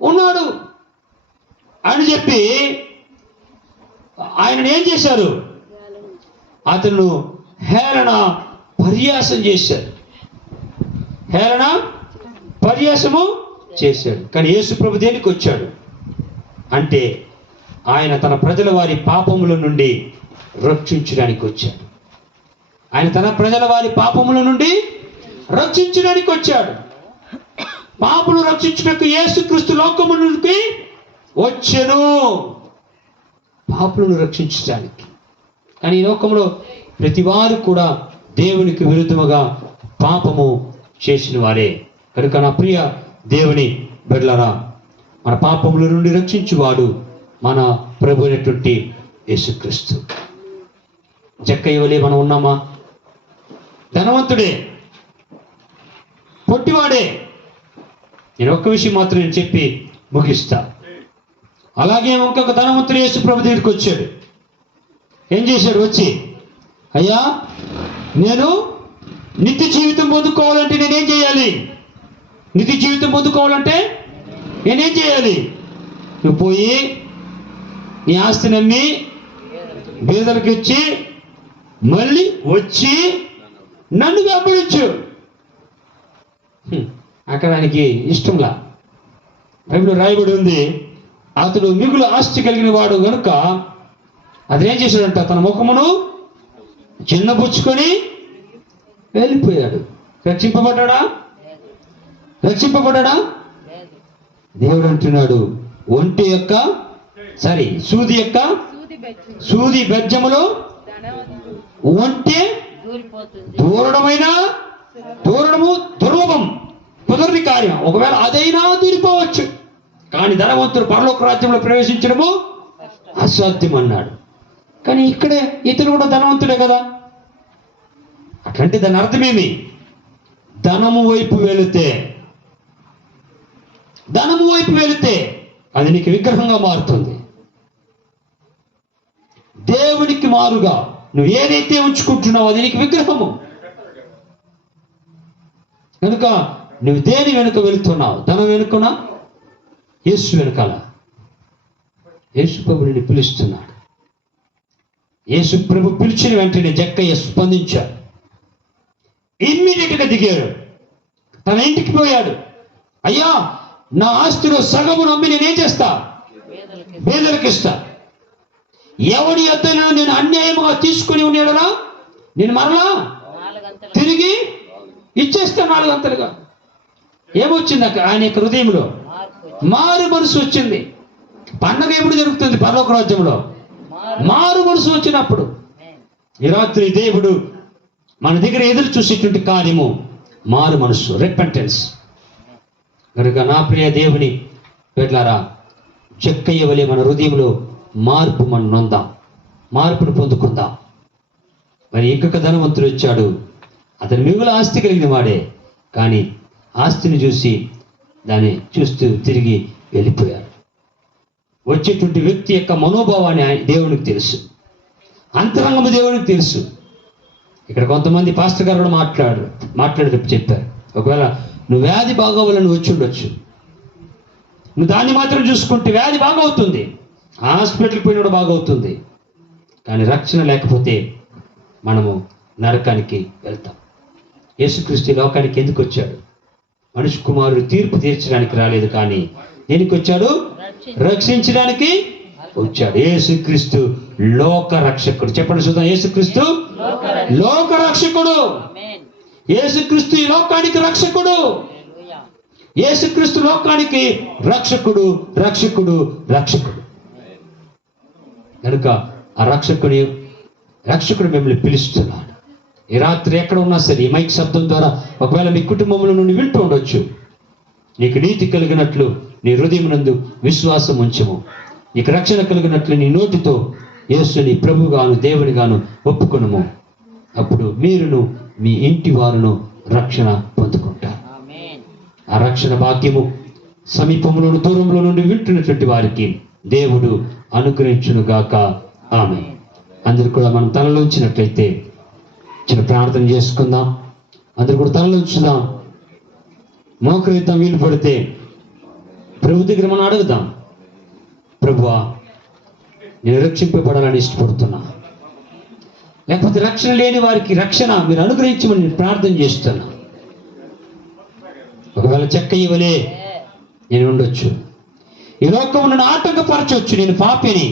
ఉన్నాడు అని చెప్పి ఆయనను ఏం చేశారు? అతను హేళన పరిహాసం చేశాడు, హేళన పరిహాసము చేశాడు. కానీ యేసు ప్రభు దేనికి వచ్చాడు అంటే ఆయన తన ప్రజల వారి పాపముల నుండి రక్షించడానికి వచ్చాడు. ఆయన తన ప్రజల వారి పాపముల నుండి రక్షించడానికి వచ్చాడు. పాపులు రక్షించుటకు యేసుక్రీస్తు లోకమునికి వచ్చెను. పాపులను రక్షించడానికి. కానీ ఈ లోకంలో ప్రతి వారు కూడా దేవునికి విరుద్ధముగా పాపము చేసిన వారే. కనుక నా ప్రియ దేవుని బిడ్డలారా, మన పాపముల నుండి రక్షించువాడు మన ప్రభు అయినటువంటి యేసుక్రీస్తు. జక్కయ్య వలె మనం ఉన్నామా? ధనవంతుడే, పొట్టివాడే. నేను ఒక్క విషయం మాత్రం నేను చెప్పి ముగిస్తా. అలాగే ఇంకొక ధనవంతుడు యేసు ప్రభు దగ్గరికి వచ్చాడు. ఏం చేశాడు? వచ్చి, అయ్యా, నేను నిత్య జీవితం పొందుకోవాలంటే నేనేం చేయాలి? నిత్య జీవితం పొందుకోవాలంటే నేనేం చేయాలి? నువ్వు పోయి నీ ఆస్తిని అమ్మి బీదలకు ఇచ్చి మళ్ళీ వచ్చి నన్ను వెంబడించు. అక్కడ ఆయనకి ఇష్టంలా. బైబిల్లో రాయబడి ఉంది, అతడు మిగులు ఆస్తి కలిగిన వాడు కనుక అదేం చేశాడంట? తన ముఖమును చిన్నపుచ్చుకొని వెళ్ళిపోయాడు. రక్షింపబడ్డా? రక్షింపబడ్డా? దేవుడు అంటున్నాడు, ఒంటి యొక్క సూది బెజ్జములో ఒంటి దూరడము దుర్లభం, కుదరని కార్యం. ఒకవేళ అదైనా దూరిపోవచ్చు, కానీ ధనవంతుడు పరలోక రాజ్యంలో ప్రవేశించడము అసాధ్యం అన్నాడు. కానీ ఇక్కడే ఇతను కూడా ధనవంతుడే కదా. అట్లాంటి దాని అర్థమేమి? ధనము వైపు వెళితే అది నీకు విగ్రహంగా మారుతుంది. దేవునికి మారుగా నువ్వు ఏదైతే ఉంచుకుంటున్నావో అది నీకు విగ్రహము. కనుక నువ్వు దేని వెనుక వెళుతున్నావు? ధనం వెనుకనా? యేసు వెనుకాల. యేసు ప్రభుని పిలుస్తున్నాడు. యేసు ప్రభు పిలిచిన వెంటనే జక్కయ్య స్పందించాడు. ఇమ్మీడియట్ గా దిగాడు. తన ఇంటికి పోయాడు. అయ్యా, నా ఆస్తిలో సగము నమ్మి నేనేం చేస్తా? పేదలకు ఇస్తా. ఎవడి యొద్దైనా నేను అన్యాయముగా తీసుకుని ఉన్నాడనా నేను మరలా తిరిగి ఇచ్చేస్తా 4 అంతలుగా. ఏమొచ్చింది ఆయన యొక్క హృదయంలో? మారు మనసు వచ్చింది. పండగ ఎప్పుడు జరుగుతుంది? పరలోక రాజ్యంలో మారు మనసు వచ్చినప్పుడు. ఈ రాత్రి దేవుడు మన దగ్గర ఎదురు చూసేటువంటి కార్యము మారు మనసు, రిపెంటెన్స్. కనుక నా ప్రియ దేవుని బిడ్డలారా, జక్కయ్య వలె మన హృదయంలో మార్పు మనం నొందాం, మార్పును పొందుకుందాం. మరి ఇంకొక ధనవంతుడు వచ్చాడు. అతను మిగులు ఆస్తి కలిగిన వాడే, కానీ ఆస్తిని దాన్ని చూస్తూ తిరిగి వెళ్ళిపోయాడు. వచ్చేటువంటి వ్యక్తి యొక్క మనోభావాన్ని దేవునికి తెలుసు, అంతరంగము దేవునికి తెలుసు. ఇక్కడ కొంతమంది పాస్టర్ గారు కూడా మాట్లాడి చెప్పారు, ఒకవేళ నువ్వు వ్యాధి బాగోవాలని వచ్చి ఉండొచ్చు, నువ్వు దాన్ని మాత్రం చూసుకుంటే వ్యాధి బాగవుతుంది, హాస్పిటల్కి పోయినప్పుడు బాగవుతుంది. కానీ రక్షణ లేకపోతే మనము నరకానికి వెళ్తాం. యేసుక్రీస్తు లోకానికి ఎందుకు వచ్చాడు? మనిషి కుమారుడు తీర్పు తీర్చడానికి రాలేదు, కానీ దేనికి వచ్చాడు? రక్షించడానికి వచ్చాడు. యేసుక్రీస్తు లోక రక్షకుడు. చెప్పండి చూద్దాం. యేసుక్రీస్తు లోక రక్షకుడు. యేసుక్రీస్తు ఈ లోకానికి రక్షకుడు. యేసుక్రీస్తు లోకానికి రక్షకుడు. కనుక ఆ రక్షకుడు మిమ్మల్ని పిలుస్తున్నాడు. ఈ రాత్రి ఎక్కడ ఉన్నా సరే ఈ మైక్ శబ్దం ద్వారా ఒకవేళ మీ కుటుంబంలో నుండి వింటూ ఉండొచ్చు. నీకు నీతి కలిగినట్లు నీ హృదయమునందు విశ్వాసం ఉంచము. నీకు రక్షణ కలిగినట్లు నీ నోటితో యేసుని ప్రభుగాను దేవునిగాను ఒప్పుకొనుము. అప్పుడు మీరును మీ ఇంటి వారును రక్షణ పొందుకుంటారు. ఆ రక్షణ భాగ్యము సమీపంలోను దూరంలో నుండి వింటున్నటువంటి వారికి దేవుడు అనుగ్రహించునుగాక. ఆమేన్. అందరూ కూడా మనం తలలో ఉంచినట్లయితే చిన్న ప్రార్థన చేసుకుందాం. అందరూ కూడా తలలో ఉంచుదాం. మోకరిద్దాం. వీలు పడితే ప్రభు దగ్గర మనం అడుగుదాం, ప్రభువా, నేను రక్షింపబడాలని ఇష్టపడుతున్నా, లేకపోతే రక్షణ లేని వారికి రక్షణ మీరు అనుగ్రహించమని నేను ప్రార్థన చేస్తున్నా. ఒకవేళ జక్కయ్య వలె నేను ఉండొచ్చు, ఈ లోకం నన్ను ఆటంకపరచవచ్చు, నేను పాపిని.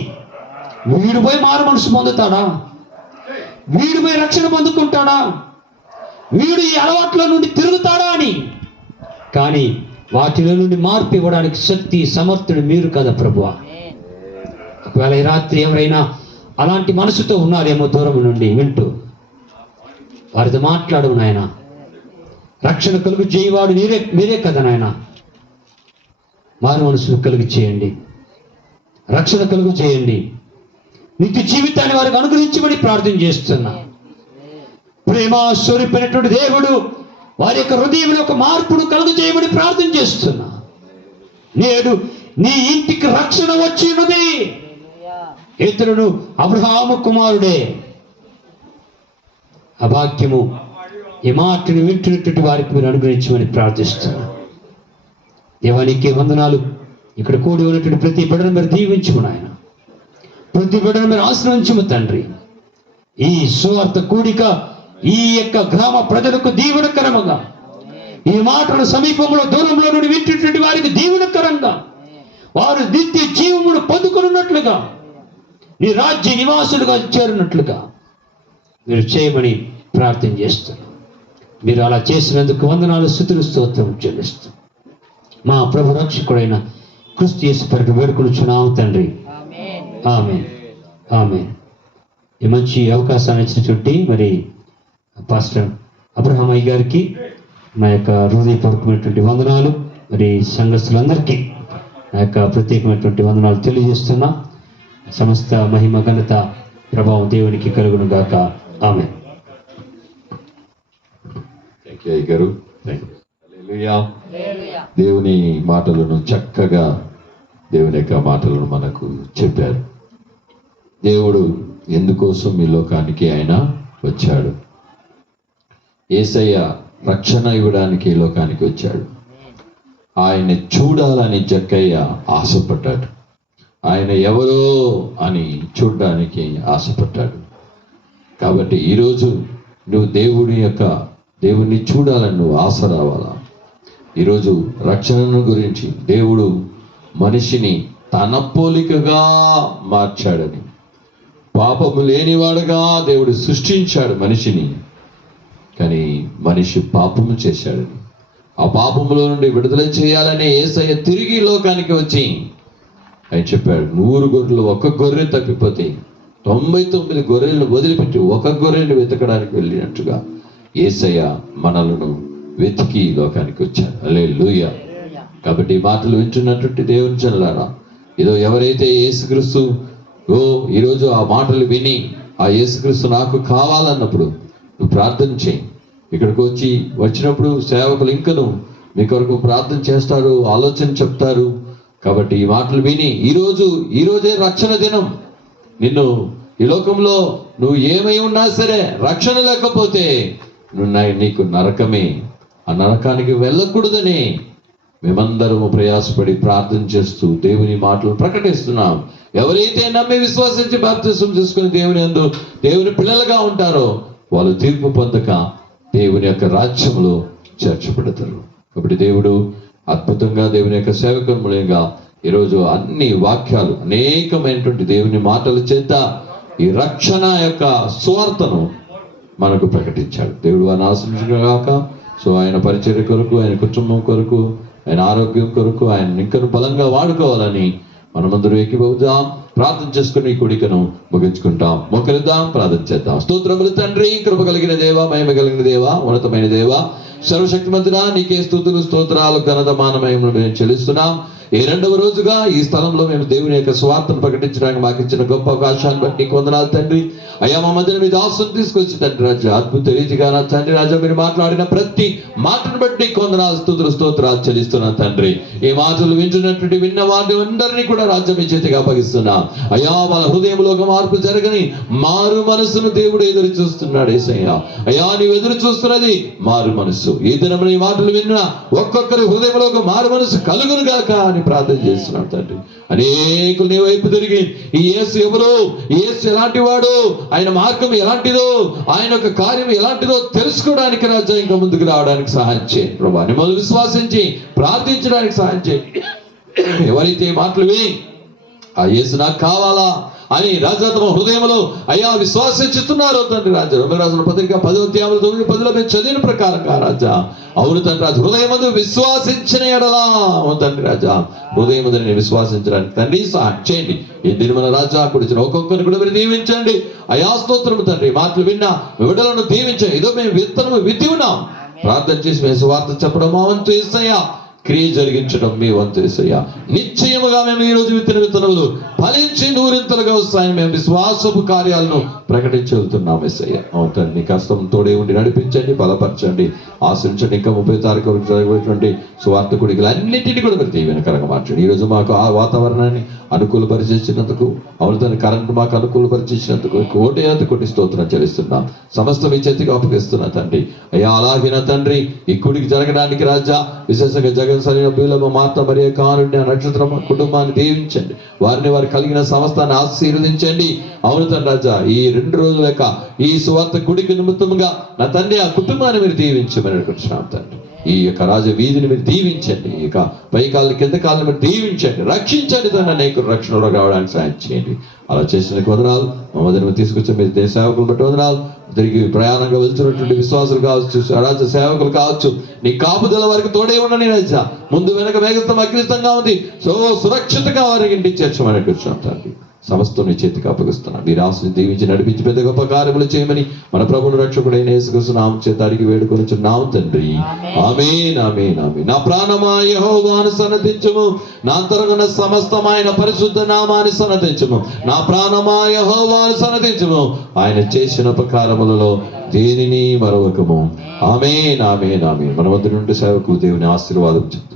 వీడు పోయి మారు మనసు పొందుతాడా? వీడు పోయి రక్షణ పొందుకుంటాడా? వీడు ఈ అలవాట్ల నుండి తిరుగుతాడా అని. కానీ వాటిలో నుండి మార్పు ఇవ్వడానికి శక్తి సమర్థుడు మీరు కదా ప్రభువా. ఒకవేళ ఈ రాత్రి ఎవరైనా అలాంటి మనసుతో ఉన్నారేమో దూరం నుండి వింటూ, వారితో మాట్లాడు నాయన. రక్షణ కలుగు చేయవాడు మీరే కదా నాయన. మారు మనసును కలుగు చేయండి, రక్షణ కలుగు చేయండి, నిత్య జీవితాన్ని వారికి అనుగ్రహించమని ప్రార్థన చేస్తున్నా. ప్రేమ స్వరూపమైనటువంటి దేవుడు వారి యొక్క హృదయంలో ఒక మార్పును కలుగు చేయమని ప్రార్థన చేస్తున్నా. నేడు నీ ఇంటికి రక్షణ వచ్చినది. ఇతరుడు అబ్రహాము కుమారుడే. అభాగ్యము ఈ మాటను వింటున్నటువంటి వారికి మీరు అనుగ్రహించమని ప్రార్థిస్తున్నా. దేవానికి వందనాలు. ఇక్కడ కూడి ఉన్నటువంటి ప్రతి బిడ్డను మీరు దీవించుము ఆయన. ప్రతి బిడ్డను మీరు ఆశ్రయించుము తండ్రి. ఈ సువార్త కూడిక ఈ యొక్క గ్రామ ప్రజలకు దీవెనకరముగా, ఈ మాటల సమీపంలో దూరంలో నుండి వింటున్నటువంటి వారికి దీవెనకరంగా, వారు నిత్య జీవమును పొందుకున్నట్లుగా, నీ రాజ్య నివాసులుగా చేరినట్లుగా మీరు చేయమని ప్రార్థన చేస్తున్నాం. మీరు అలా చేసినందుకు వందనాలు, స్తుతులు, స్తోత్రం చెల్లిస్తాం. మా ప్రభు రక్షకుడైన క్రీస్తు యేసు పేరిట వేడుకొనుచున్నాము తండ్రి. ఆమేన్, ఆమేన్. ఈ మంచి అవకాశాన్ని ఇచ్చినటువంటి మరి పాస్టర్ అబ్రహాం అయ్య గారికి నా యొక్క హృదయపూర్వకమైనటువంటి వందనాలు. మరి సంఘస్థులందరికీ నా యొక్క ప్రత్యేకమైనటువంటి వందనాలు తెలియజేస్తున్నా. సమస్త మహిమ ఘనత ప్రభావం దేవునికి కలుగును గాక. ఆమేన్. గారు దేవుని మాటలను చక్కగా దేవుని యొక్క మాటలను మనకు చెప్పారు. దేవుడు ఎందుకోసం ఈ లోకానికి ఆయన వచ్చాడు? యేసయ్య రక్షణ ఇవ్వడానికి ఈ లోకానికి వచ్చాడు. ఆయన్ని చూడాలని జక్కయ్య ఆశపడ్డాడు. ఆయన ఎవరో అని చూడడానికి ఆశపడ్డాడు. కాబట్టి ఈరోజు నువ్వు దేవుణ్ణి చూడాలని నువ్వు ఆశ రావాలా? ఈరోజు రక్షణను గురించి దేవుడు మనిషిని తన పోలికగా మార్చాడని, పాపము లేనివాడుగా దేవుడు సృష్టించాడు మనిషిని. కానీ మనిషి పాపము చేశాడని, ఆ పాపములో నుండి విడుదల చేయాలని యేసయ్య తిరిగి లోకానికి వచ్చి ఆయన చెప్పాడు, 100 గొర్రెలు ఒక గొర్రె తప్పిపోతే 99 గొర్రెలను వదిలిపెట్టి ఒక గొర్రెను వెతకడానికి వెళ్ళినట్టుగా యేసయ్య మనలను వెతికి లోకానికి వచ్చాడు. హల్లెలూయా. కాబట్టి ఈ మాటలు వింటున్నటువంటి దేవుని జనులారా, ఏదో ఎవరైతే యేసుక్రీస్తు ఈరోజు ఆ మాటలు విని ఆ యేసుక్రీస్తు నాకు కావాలన్నప్పుడు నువ్వు ప్రార్థన చేయి. ఇక్కడికి వచ్చినప్పుడు సేవకులు ఇంకను మీ కొరకు ప్రార్థన చేస్తారు, ఆలోచన చెప్తారు. కాబట్టి ఈ మాటలు విని ఈరోజే రక్షణ దినం. నిన్ను ఈ లోకంలో నువ్వు ఏమై ఉన్నా సరే రక్షణ లేకపోతే నీకు నరకమే. ఆ నరకానికి వెళ్ళకూడదని మేమందరము ప్రయాసపడి ప్రార్థన చేస్తూ దేవుని మాటలు ప్రకటిస్తున్నాం. ఎవరైతే నమ్మి విశ్వాసించి బాప్తిసం చేసుకుని దేవుని పిల్లలుగా ఉంటారో వాళ్ళు తీర్పు పొందక దేవుని యొక్క రాజ్యంలో చేర్చబడతారు. కాబట్టి దేవుడు అద్భుతంగా దేవుని యొక్క సేవకుల మూలంగా ఈరోజు అన్ని వాక్యాలు అనేకమైనటువంటి దేవుని మాటల చేత ఈ రక్షణ యొక్క సువార్తను మనకు ప్రకటించాడు. దేవుడు వారిని ఆశించుగాక. సో ఆయన పరిచర్య కొరకు, ఆయన కుటుంబం కొరకు, ఆయన ఆరోగ్యం కొరకు ఆయన ఇంకను బలంగా వాడుకోవాలని మనమందరూ ఏకీభవిద్దాం. ప్రార్థన చేసుకుని ఈ కూడికను ముగించుకుంటాం. మొక్కలిద్దాం, ప్రార్థన చేద్దాం. స్తోత్రములు తండ్రి, కృప కలిగిన దేవ, మహిమ కలిగిన దేవ, ఉన్నతమైన దేవ, సర్వశక్తిమంతుడా, నీకే స్తుతులు, స్తోత్రాలు, ఘనత, మానమయములు మేము చెల్లిస్తున్నాం. ఈ 2వ రోజుగా ఈ స్థలంలో మేము దేవుని యొక్క స్వార్థను ప్రకటించడానికి మాకు ఇచ్చిన గొప్ప అవకాశాన్ని బట్టి నీకు వందనాలు తండ్రి. అయ్యా, మా మధ్యన మీ దాసుని తీసుకొచ్చి తండ్రి రాజా అద్భుత రీతిగా నా తండ్రి రాజా మీరు మాట్లాడిన ప్రతి మాటను బట్టి నీకు వందనాలు, స్తుతులు, స్తోత్రాలు చెల్లిస్తున్నాను తండ్రి. ఈ మాటలు వింటున్నటువంటి విన్న వారిని అందరినీ కూడా రాజ్యం మీ చేతికి అప్పగిస్తున్నా. అయ్యా, వాళ్ళ హృదయంలో ఒక మార్పు జరగని మారు మనసును దేవుడు ఎదురు చూస్తున్నాడు. యేసయ్యా, అయ్యా నీవు ఎదురు చూస్తున్నది మారు మనసు. ఈ దినమున ఈ మాటలు విన్న ఒక్కొక్కరి హృదయంలో ఒక మారు మనసు కలుగును గాక అని ప్రార్థన చేస్తున్నాడు తండ్రి. అనేకులు నీ వైపు తిరిగి ఈ యేసు ఎవరు, యేసు ఎలాంటి వాడు, ఆయన మార్గం ఎలాంటిదో, ఆయన యొక్క కార్యం ఎలాంటిదో తెలుసుకోవడానికి రాజా ఇంకా ముందుకు రావడానికి సహాయం చేయి ప్రభా. మిమ్మల్ని విశ్వాసించి ప్రార్థించడానికి సహాయం చేయి. ఎవరైతే మాటలు విని ఆ యేసు నాకు కావాలా, అని రాజా తమ హృదయంలో అయ్యా విశ్వాసించుతున్నారు తండ్రి రాజా. రాజుల పత్రిక 10వ అధ్యాయం 9-10 మీరు చదివిన ప్రకారంగా రాజా, అవును తండ్రి రాజు, హృదయమందు విశ్వాసించిన ఎడలా, అవును తండ్రి రాజా, హృదయమందుని విశ్వాసించడానికి తండ్రి సహాయం చేయండి. ఈ దినమున రాజా కూడిచిన ఒక్కొక్కరిని కూడా మీరు దీవించండి అయా. స్తోత్రము తండ్రి, మాటలు విన్నా విడలను దీవించండి. ఏదో మేము విత్తనము విత్తి ఉన్నాం, ప్రార్థన చేసి మేము సువార్త చెప్పడం మా వంతు యేసయ్యా, క్రియ జరిగించడం మీ వంతు యేసయ్యా. నిశ్చయముగా మేము ఈ రోజు విత్తన విత్తనములు ఫలించి నూరింతలుగా వస్తాయని మేము విశ్వాసపు కార్యాలను ప్రకటించి వెళ్తున్నాం యేసయ్యా. అవుతాను, నీ కష్టం తోడే ఉండి నడిపించండి, బలపరచండి, ఆశించండి. ఇంకా 30 తారీఖు జరిగేటువంటి సువార్త కూడికలు అన్నింటినీ కూడా మీరు దీవెనకరంగా మార్చండి. ఈ రోజు మాకు ఆ వాతావరణాన్ని అనుకూలపరిచేసినందుకు, అవును తన కరెంట్ మాకు అనుకూలపరిచేసినందుకు కోటి స్తోత్రం చెల్లిస్తున్నాం. సమస్త మీ చేతికి అప్పగిస్తున్నా తండ్రి అయ్యా. అలాగిన తండ్రి ఈ కుడికి జరగడానికి రాజా, విశేషంగా జగన్ సరైన బీలమ మార్త మరియు కారుణ్య నక్షత్రం కుటుంబాన్ని దీవించండి, వారిని వారు కలిగిన సమస్తాన్ని ఆశీర్వదించండి. అవును తండ్రి రాజా, ఈ 2 రోజుల యొక్క ఈ సువార్త కుడికి నిమిత్తముగా నా తండ్రి ఆ కుటుంబాన్ని మీరు దీవించమని అనుకుంటున్నాం తండ్రి. ఈ యొక్క రాజ వీధిని మీరు దీవించండి, ఇక పై కాళ్ళ కింద కాళ్ళని మీరు దీవించండి, రక్షించండి తండ్రి, అనేక రక్షణలో రావడానికి సాయం చేయండి. అలా చేసిన వందనాలు. మమ్మల్ని తీసుకొచ్చి మీరు దేశ సేవకులు బట్టి వందనాలు. తిరిగి ప్రయాణంగా వెళ్తున్నటువంటి విశ్వాసులు కావచ్చు, రాజ సేవకులు కావచ్చు, నీ కాపుదల వారికి తోడే ఉండని రాజా. ముందు వెనక వేగత్వం అగ్నిస్తంగా ఉంది, సురక్షితంగా వారికి ఇంటికి చేర్చమని కూర్చున్నాం తండ్రి. సమస్తం నీ చేతికి అప్పగిస్తున్నాం. మీరు ఆశని దీవించి నడిపించి పెద్ద గొప్ప కార్యములు చేయమని మన ప్రభువును రక్షకుడైన యేసుక్రీస్తు నామమున చేత అడిగి వేడుకొనుచున్నాం తండ్రి. ఆమేన్, ఆమేన్, ఆమేన్. నా ప్రాణమా యెహోవాను సన్నతించుము, నా అంతరంగన సమస్తమైన పరిశుద్ధ నామాన్ని సన్నతించుము. నా ప్రాణమా యెహోవాను సన్నతించుము, ఆయన చేసిన ఉపకారములలో దేనిని మరొకము. ఆమేన్, ఆమేన్, ఆమేన్. మన వద్ద నుండి సేవకులు దేవుని ఆశీర్వాదం చెప్తారు.